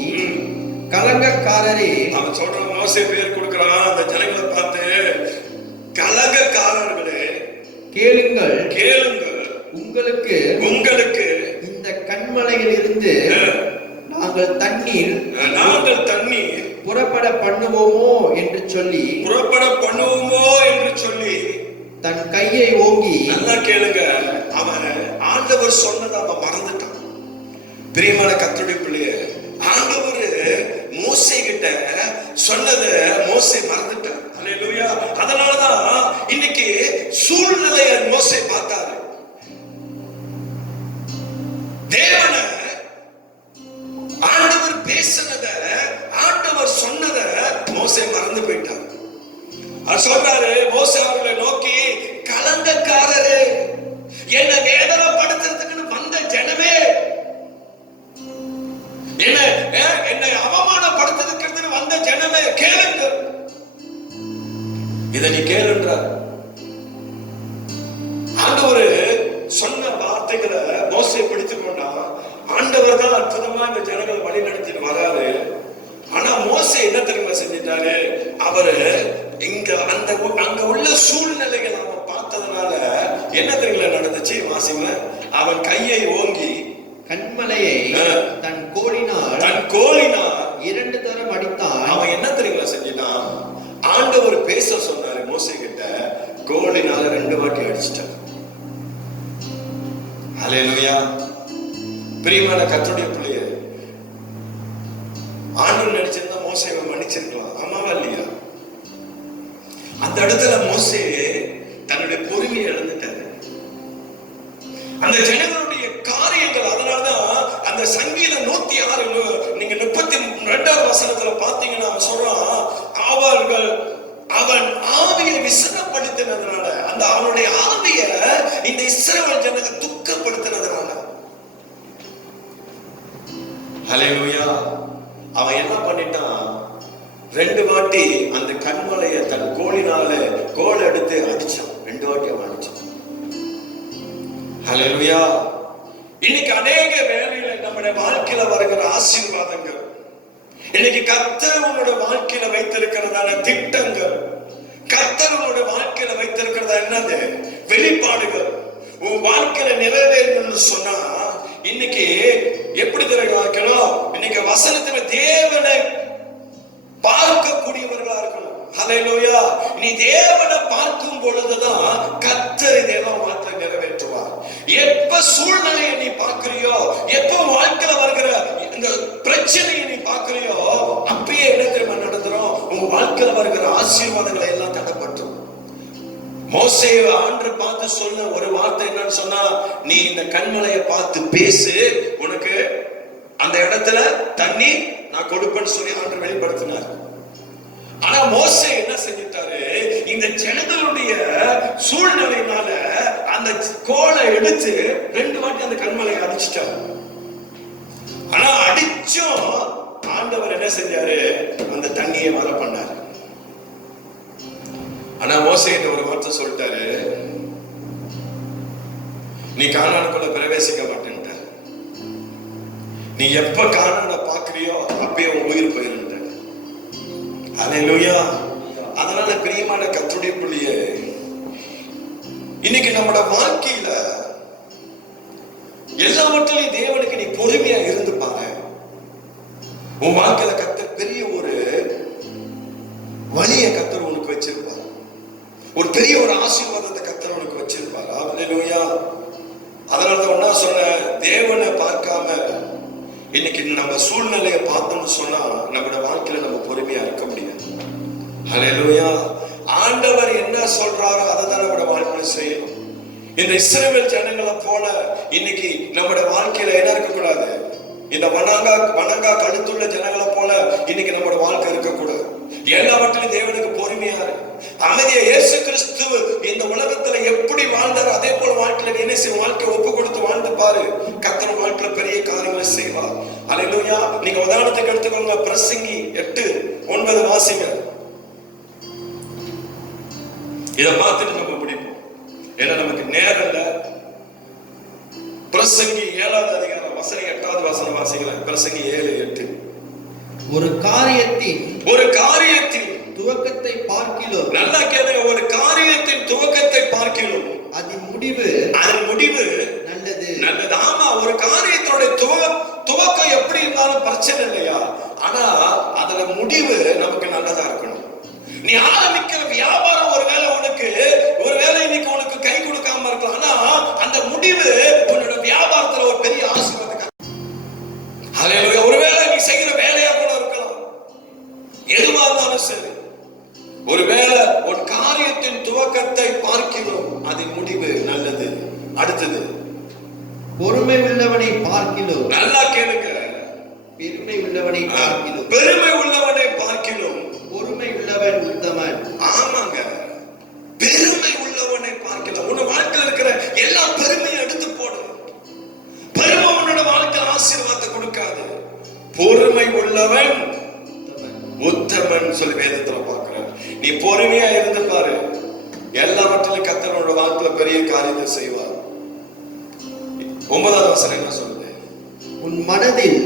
கலங்கக்காரரே, அவன் சொல்றான், மோசே பேர் கொடுக்கிறான் அந்த ஜனங்களை பார்த்து, கலங்கக்காரர்களே கேளுங்கள், உங்களுக்கு இந்த கண்மலையில் இருந்து நாங்கள் தண்ணீர் புறப்பட பண்ணுவோமோ என்று சொல்லி தன் கையை ஓங்கி, நல்லா கேளுங்க, அவன் ஆண்டவர் சொன்னதை அவன் மறந்துட்டான். பிரியமான கர்த்தருடைய பிள்ளையே, ஆண்டவர் மோசே கிட்ட சொன்னதை அவர் சொல்றாரு, மோசே அவர்களை நோக்கி, கலங்கக்காரரே, என்ன வேதனைப்படுத்துறதுக்குன்னு வந்த ஜனமே, என்னை அவமானப்படுத்துறதுக்கு வந்த ஜனமே, கேளுங்க, இதை நீ கேளுன்றார். ஆண்டவர் சொன்ன வார்த்தைகளை மோசே பிடித்துக் கொண்டா. ஆண்டவர் தான் அற்புதமா இந்த ஜனங்களை வழி நடத்திட்டு வராரு. ஆனா மோசே என்ன தெரியுமா செஞ்சிட்டாரு? அவரு அங்க உள்ள சூழ்நிலைகள் அவன் பார்த்ததுனால என்ன தெரியுமா நடந்துச்சு? வாசிங்க. அவன் கையை ஓங்கி கண்மலையை தன் கோலினால் 2 தரம் அடித்தான். அவன் என்ன தெரியுமா செஞ்சிட்டான்? ஆண்டவர் பேச சொன்னாரு மோசே கிட்ட, கோலினால 2 வாட்டி அடிச்சிட்டான். ஹல்லேலூயா. பிரியமான கர்த்தருடைய பிள்ளையே, ஆண்டவர் நினைச்சிருந்தா மோசேவை மன்னிச்சிருக்கலாம். ஆமாவா இல்லையா? அந்த இடத்துல மோசே தன்னுடைய பொறுமையை இழந்துட்டாரு. அந்த ஜனங்களுடைய காரியங்கள், அதனாலதான் அந்த சங்கீதம் 106 நீங்க 32வது வசனத்துல பாத்தீங்கன்னா அவன் சொல்றான், அவன் ஆவியை விசனப்படுத்தினதுனால, அந்த அவனுடைய ஆவிய இந்த இஸ்ரவேல் ஜனங்க துக்கப்படுத்தினதுனால. ஹல்லேலூயா. அவன் என்ன பண்ணிட்டான்? 2 வாட்டி அந்த கண்மலையை தன் கோலினால கோல் எடுத்து அடிச்சான். 2 வாட்டி அவன் அடிச்சான். ஹல்லேலூயா. இன்னைக்கு அநேக வேளையில நம்முடைய வாழ்க்கையில வருகிற ஆசீர்வாதங்கள், இன்னைக்கு கர்த்தர் உங்களுடைய வாழ்க்கையில வைத்திருக்கிறதான திட்டங்கள், கர்த்தர் உங்களுடைய வாழ்க்கையில வைத்திருக்கிறதா என்னது வெளிப்பாடுகள் உன் வாழ்க்கையில நிறைவேறணும்னு சொன்னா, இன்னைக்கு எப்படி தெரியும்? இன்னைக்கு வசனத்துல தேவனை பார்க்கக்கூடியவர்களா இருக்கணும். ஹல்லேலூயா. நீ தேவனை பார்க்கும் பொழுதுதான் கர்த்தர் இதெல்லாம் மாற்ற நிறைவேற்றுவார். எப்ப சூழ்நிலையை நீ பார்க்கிறியோ, எப்ப வாழ்க்கையில வருகிற இந்த பிரச்சனையை நீ பார்க்கிறியோ, அப்பயே என்ன தெரியுமா நடந்துரும்? உன் வாழ்க்கையில வருகிற ஆசீர்வாதங்களை எல்லாம் தடைப்பட்டுரும். மோசேவை ஆண்டு பார்த்து சொன்ன ஒரு வார்த்தை என்னன்னு சொன்னா, நீ இந்த கண்மலையை பார்த்து பேசு, உனக்கு அந்த இடத்துல தண்ணி நான் கொடுப்பேன்னு சொல்லி ஆண்டு வெளிப்படுத்தினார். ஆனா மோசே என்ன செஞ்சிட்டாரு? இந்த ஜனங்களுடைய சூழ்நிலையினால அந்த கோலை எடுத்து 2 வாட்டி அந்த கண்மலையை அடிச்சிட்டார். ஆனா அடிச்சும் ஆண்டவர் என்ன செஞ்சாரு? அந்த தண்ணியை வர பண்ணாரு. ஆனா மோசே ஒரு வார்த்தை சொல்லிட்டாரு, நீ கானானுக்குள்ள பிரவேசிக்க மாட்டேன்ட்ட. நீ எப்ப கானானை பாக்குறியோ அப்பயே உன் உயிர் போயிருந்த. ஹல்லேலூயா. அதனால பிரியமான கர்த்தருடைய பிள்ளையே, இன்னைக்கு நம்மளோட வாழ்க்கையில எல்லாவற்றிலும் தேவனுக்கு நீ பொறுமையா இருந்து பாரு. உன் வாழ்க்கையில கர்த்தர் பெரிய ஒரு வழியை கர்த்தர் உனக்கு வச்சிருப்பார். ஒரு பெரிய ஒரு ஆசீர்வாதத்தை கர்த்தர் உனக்கு வச்சிருப்பார். ஹல்லேலூயா. அதனாலதான் ஒன்னா சொன்ன, தேவனை பார்க்காம இன்னைக்கு நம்ம சூழ்நிலையை பார்த்தோம்னு சொன்னா நம்மளோட வாழ்க்கையில நம்ம பொறுமையா இருக்க முடியாது. ஹல்லேலூயா. ஆண்டவர் என்ன சொல்றாரோ அதை தான் நம்மளோட வாழ்க்கையில செய்யணும். இந்த இஸ்ரவேல் ஜனங்களை போல இன்னைக்கு நம்மளோட வாழ்க்கையில என்ன இருக்கக்கூடாது? இந்த வணங்கா கழுத்துள்ள ஜனங்களை போல இன்னைக்கு நம்மளோட வாழ்க்கை இருக்கக்கூடாது. எல்லாவற்றிலும் தேவனுக்கு பொறுமையா அமைதியா. இயேசு கிறிஸ்து இந்த உலகத்துல எப்படி வாழ்ந்தாரோ அதே போல வாழ்க்கையில நீ என்ன செய்ய? வாழ்க்கை ஒப்பு கொடுத்து வாழ்ந்து பாரு. கர்த்தர் வாழ்க்கையில பெரிய காரியங்களை செய்வார். ஹல்லேலூயா. நீங்க உதாரணத்துக்கு எடுத்துக்கோங்க, பிரசங்கி 8:9 வாசிங்க. இதை பார்த்துட்டு நம்ம முடிப்போம், ஏன்னா நமக்கு நேரம் இல்ல. பிரசங்கி 7வது அதிகாரம் வசனம் 8வது வசனம் வாசிக்கலாம். பிரசங்கி 7:8. ஒரு காரியத்தின் துவக்கத்தை பார்க்கிலும், நல்லா கேளுங்க, ஒரு காரியத்தின் துவக்கத்தை பார்க்கிலும் அதன் முடிவு நல்லது. ஆமா, ஒரு காரியத்தோட துவக்கம் எப்படி இருந்தாலும் பிரச்சனை இல்லையா? ஆனா அதுல முடிவு நமக்கு நல்லதா இருக்கணும். நீ ஆரம்பிக்கிற வியாபாரம் ஒருவேளை இன்னைக்கு உனக்கு கை கொடுக்காம இருக்கலாம். ஆனா அந்த முடிவு உன்னோட வியாபாரத்துல ஒரு பெரிய ஆசீர்வாதம். ஹல்லேலூயா. ஒருவேளை நீ செய்கிற வேலையா கூட இருக்கலாம். எதுவா இருந்தாலும் சரி, ஒருவேளை ஒரு காரியத்தின் துவக்கத்தை பார்க்கிறோம், அதன் முடிவு நல்லது. அடுத்தது, பொறுமை உள்ளவனை பார்க்கிலும், நல்லா கேளுங்க, பெருமை உள்ளவனை பார்க்கிலும் பொறுமை உள்ளவன் உத்தமன். ஆமாங்க. பொறுமையா இருந்து பாரு, எல்லாவற்றிலும் கர்த்தரோட வாழ்க்கையில பெரிய காரியத்தை செய்வார். 9வது வசனம் என்ன சொல்லுது? உன் மனதில்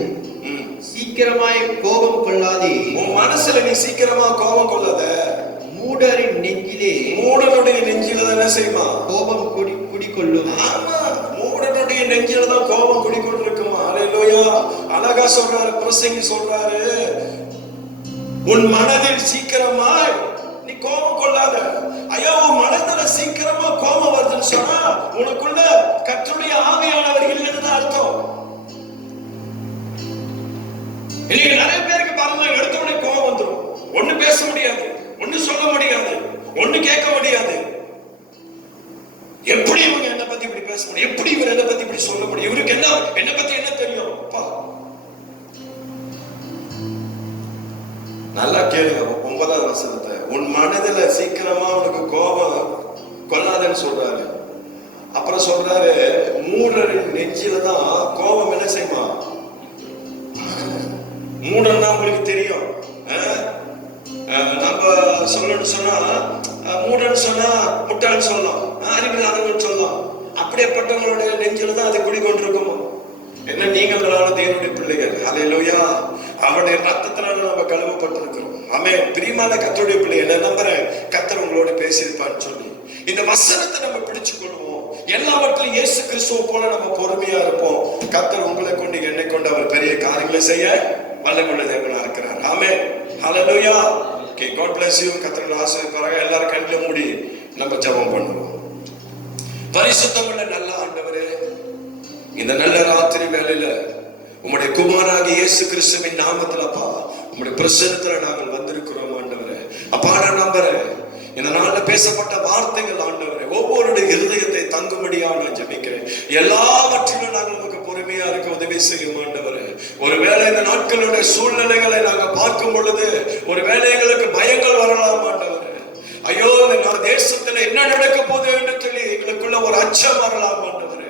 சீக்கிரமாய் கோபம் கொள்ளாதே. உன் மனசுல நீ சீக்கிரமா கோபம் கொள்ளாத. மூடரின் நெஞ்சிலே, மூடனுடைய நெஞ்சில என்ன செய்யுமா? கோபம் குடிக்கொள்ளும். ஆமா, மூடனுடைய நெஞ்சில தான் கோபம் குடிக்கொண்டிருக்குமா. அல்லேலூயா. அழகா சொல்றாரு, பிரசங்கி சொல்றாரு, உன் மனதில் சீக்கிரமாய் நீ கோபம் கொள்ளாத. ஐயோ, உன் மனதுல சீக்கிரமா கோபம் வருதுன்னு சொன்னா உனக்குள்ள கர்த்தருடைய ஆவியானவர் இல்லைன்னு தான் அர்த்தம். இன்னைக்கு நிறைய பேருக்கு பாருங்க, எடுத்த உடனே கோபம் வந்துடும். ஒண்ணு பேச முடியாது, ஒண்ணு சொல்ல முடியாது, ஒண்ணு கேட்க முடியாது. எப்படி இவங்க என்ன பத்தி இப்படி பேச முடியும்? எப்படி இவர் என்ன பத்தி இப்படி சொல்ல முடியும்? இவருக்கு என்ன பத்தி என்ன தெரியும்? நல்லா கேளுங்க 9வது வசனத்தை. உன் மனதுல சீக்கிரமா உனக்கு கோபம் கொள்ளாதன்னு சொல்றாரு. அப்புறம் சொல்றாரு, மூடரின் நெஞ்சில தான் கோபம் என்ன செய்யுமா? மூடன்னா உங்களுக்கு தெரியும். நம்ம சொல்லணும்னு சொன்னா, மூடன்னு சொன்னா முட்டாள்னு சொல்லலாம், அறிவில்லாதவன்னு சொல்லலாம். அப்படியேப்பட்டவங்களுடைய நெஞ்சில தான் அது குடிக்கொண்டிருக்குமா? என்ன, நீங்களான தேவனுடைய பிள்ளைகள். அல்லேலூயா. அவருடைய ரத்தத்தினால நம்ம கழுவப்பட்டிருக்கிறோம். ஆமென். பிரியமான கர்த்தருடைய பிள்ளைகளை நம்புறேன், கர்த்தர் உங்களோட பேசியிருப்பான்னு சொல்லி இந்த வசனத்தை நம்ம பிடிச்சு கொள்வோம். எல்லாவற்றிலும் இயேசு கிறிஸ்துவ போல நம்ம பொறுமையா இருப்போம். கர்த்தர் உங்களை கொண்டு என்னை கொண்டு அவர் பெரிய காரியங்களை செய்ய வல்லமையுள்ள தேவனா இருக்கிறார். ஆமென். ஹல்லேலூயா. Okay, God bless you. கர்த்தர் ஆசீர்வதிப்பாராக. எல்லாரும் கண்ணுல மூடி நம்ம ஜெபம் பண்ணுவோம். பரிசுத்தமுள்ள நல்ல ஆண்டவரே, இந்த நல்ல ராத்திரி வேளையில உம்முடைய குமாரனாகிய இயேசு கிறிஸ்துவின் நாமத்தில் அப்பா, உம்முடைய பிரசன்னத்துல நாங்கள் வந்திருக்கிறோம் ஆண்டவரே. அப்பா, நான் நம்புறேன், இந்த நாள்ல பேசப்பட்ட வார்த்தைகள் ஆண்டவரே ஒவ்வொருடைய இருதயத்தை தங்கும்படியா நான் ஜெபிக்கிறேன். எல்லாவற்றிலும் நாங்கள் உங்களுக்கு பொறுமையா இருக்க உதவி செய்யும் ஆண்டவரே. ஒருவேளை இந்த நாட்களுடைய சூழ்நிலைகளை நாங்கள் பார்க்கும் பொழுது ஒருவேளை எங்களுக்கு பயங்கள் வரலாம் ஆண்டவரே. ஐயோ, இந்த தேசத்துல என்ன நடக்க போகுது என்று சொல்லி எங்களுக்குள்ள ஒரு அச்சம் வரலாம் ஆண்டவரே.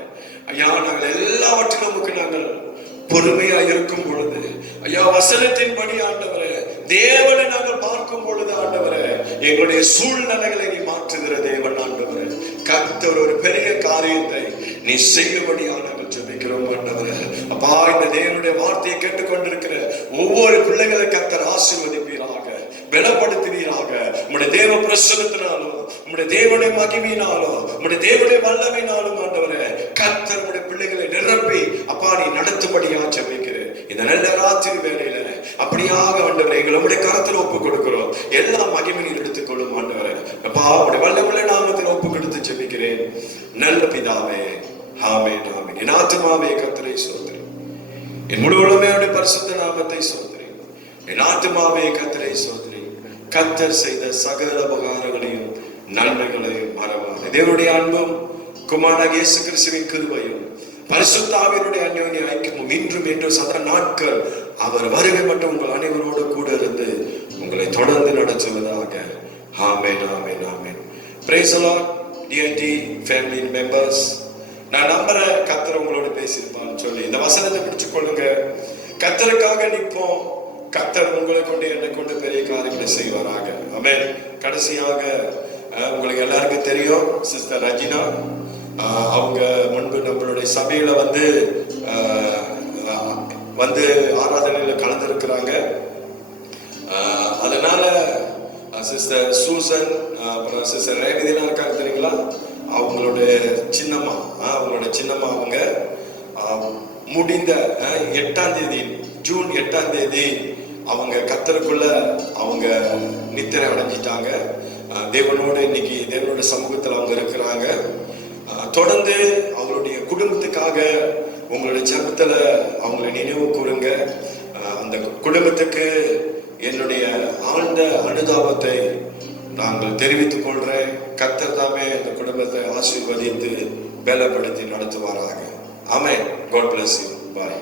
ஐயா, நாங்கள் எல்லாவற்றிலும் உங்களுக்கு நாங்கள் பொறுமையா இருக்கும் பொழுது, ஐயா, வசனத்தின்படி ஆண்டவரே, தேவனை நாங்கள் பார்க்கும் பொழுது ஆண்டவரே, எங்களுடைய சூழ்நிலைகளை நீ மாற்றுகிற தேவன் ஆண்டவரே. கர்த்தர் ஒரு பெரிய காரியத்தை நீ செய்யும்படியா நாங்கள் ஜெபிக்கிறோம் ஆண்டவரே. அப்பா, இந்த தேவனுடைய வார்த்தையை கேட்டுக்கொண்டிருக்கிற ஒவ்வொரு பிள்ளைகளை கர்த்தர் ஆசீர்வதிப்பீராக, பலப்படுத்துவீராக. உம்முடைய தேவ பிரசன்னத்தினாலும், உம்முடைய தேவனுடைய மகிமையினாலும், உம்முடைய தேவனுடைய வல்லமையினாலும் ஆண்டவரே, கர்த்தர் உம்முடைய பிள்ளைகளை நிரப்பி அப்பா நீ நடத்தும்படியா ஜெபிக்கிறேன். இந்த நல்ல ராத்திரி வேளையில அப்படியாக ஆண்டவரே எங்களை உம்முடைய கரத்தில் ஒப்பு கொடுக்கிறோம். எல்லா மகிமையும் எடுத்துக்கொள்ளும் ஆண்டவரே. அப்பா, உம்முடைய வல்லமையுள்ள நாமத்தில் ஒப்பு கொடுத்து ஜெபிக்கிறேன் நல்ல பிதாவே. ஆமென், ஆமென். என் ஆத்துமாவே கர்த்தரை ஸ்தோத்திரி, என் முழு உலகமே பரிசுத்த நாமத்தை ஸ்தோத்திரி. என் ஆத்துமாவே கர்த்தரை ஸ்தோத்திரி. கர்த்தர் செய்த சகல உபகாரங்களையும் நன்மைகளையும் மறவாதே. தேவனுடைய அன்பும் குமாரனாகிய இயேசு கிறிஸ்துவின் கிருபையும் பரிசுத்த ஆவியினுடைய அந்யோன்ய ஐக்கியமும் இன்றும் என்றும் சதா நாட்கள் அவர் வருகை மட்டும் உங்கள் அனைவரோடு கூட இருந்து உங்களை தொடர்ந்து நடத்துவதாக. ஆமென், ஆமென், ஆமென். Praise the Lord. DIT family members, நான் நம்புறேன் கர்த்தர் உங்களோட பேசியிருப்பான்னு சொல்லி இந்த வசனத்தை பிடிச்சு கொள்ளுங்க. கர்த்தருக்காக நிற்போம். கர்த்தர் உங்களை கொண்டு என்னை கொண்டு பெரிய காரியங்களை செய்வாராக. ஆமென். கடைசியாக உங்களுக்கு எல்லாருக்கும் தெரியும், சிஸ்டர் ரஜினா அவங்க முன்பு நம்மளுடைய சபையில வந்து ஆராதனையில கலந்துருக்கிறாங்க. அதனால சிஸ்டர் சூசன், அப்புறம் சிஸ்டர் ரேவதிலாம் இருக்காங்க தெரியுங்களா, அவங்களுடைய சின்னம்மா அவங்க முடிந்த 8ஆம் தேதி, ஜூன் 8ஆம் தேதி அவங்க கர்த்தருக்குள்ள அவங்க நித்திரை அடைஞ்சிட்டாங்க. தேவனோட இன்னைக்கு தேவனோட சமூகத்தில் அவங்க இருக்கிறாங்க. தொடர்ந்து அவங்களுடைய குடும்பத்துக்காக உங்களுடைய ஜெபத்துல அவங்களை நினைவு கூறுங்க. அந்த குடும்பத்துக்கு என்னுடைய ஆழ்ந்த அனுதாபத்தை நாங்கள் தெரிவித்துக் கொள்றேன். கர்த்தர் தாமே அந்த குடும்பத்தை ஆசீர்வதித்து பலப்படுத்தி நடத்துவாராக. ஆமென். God bless you. Bye.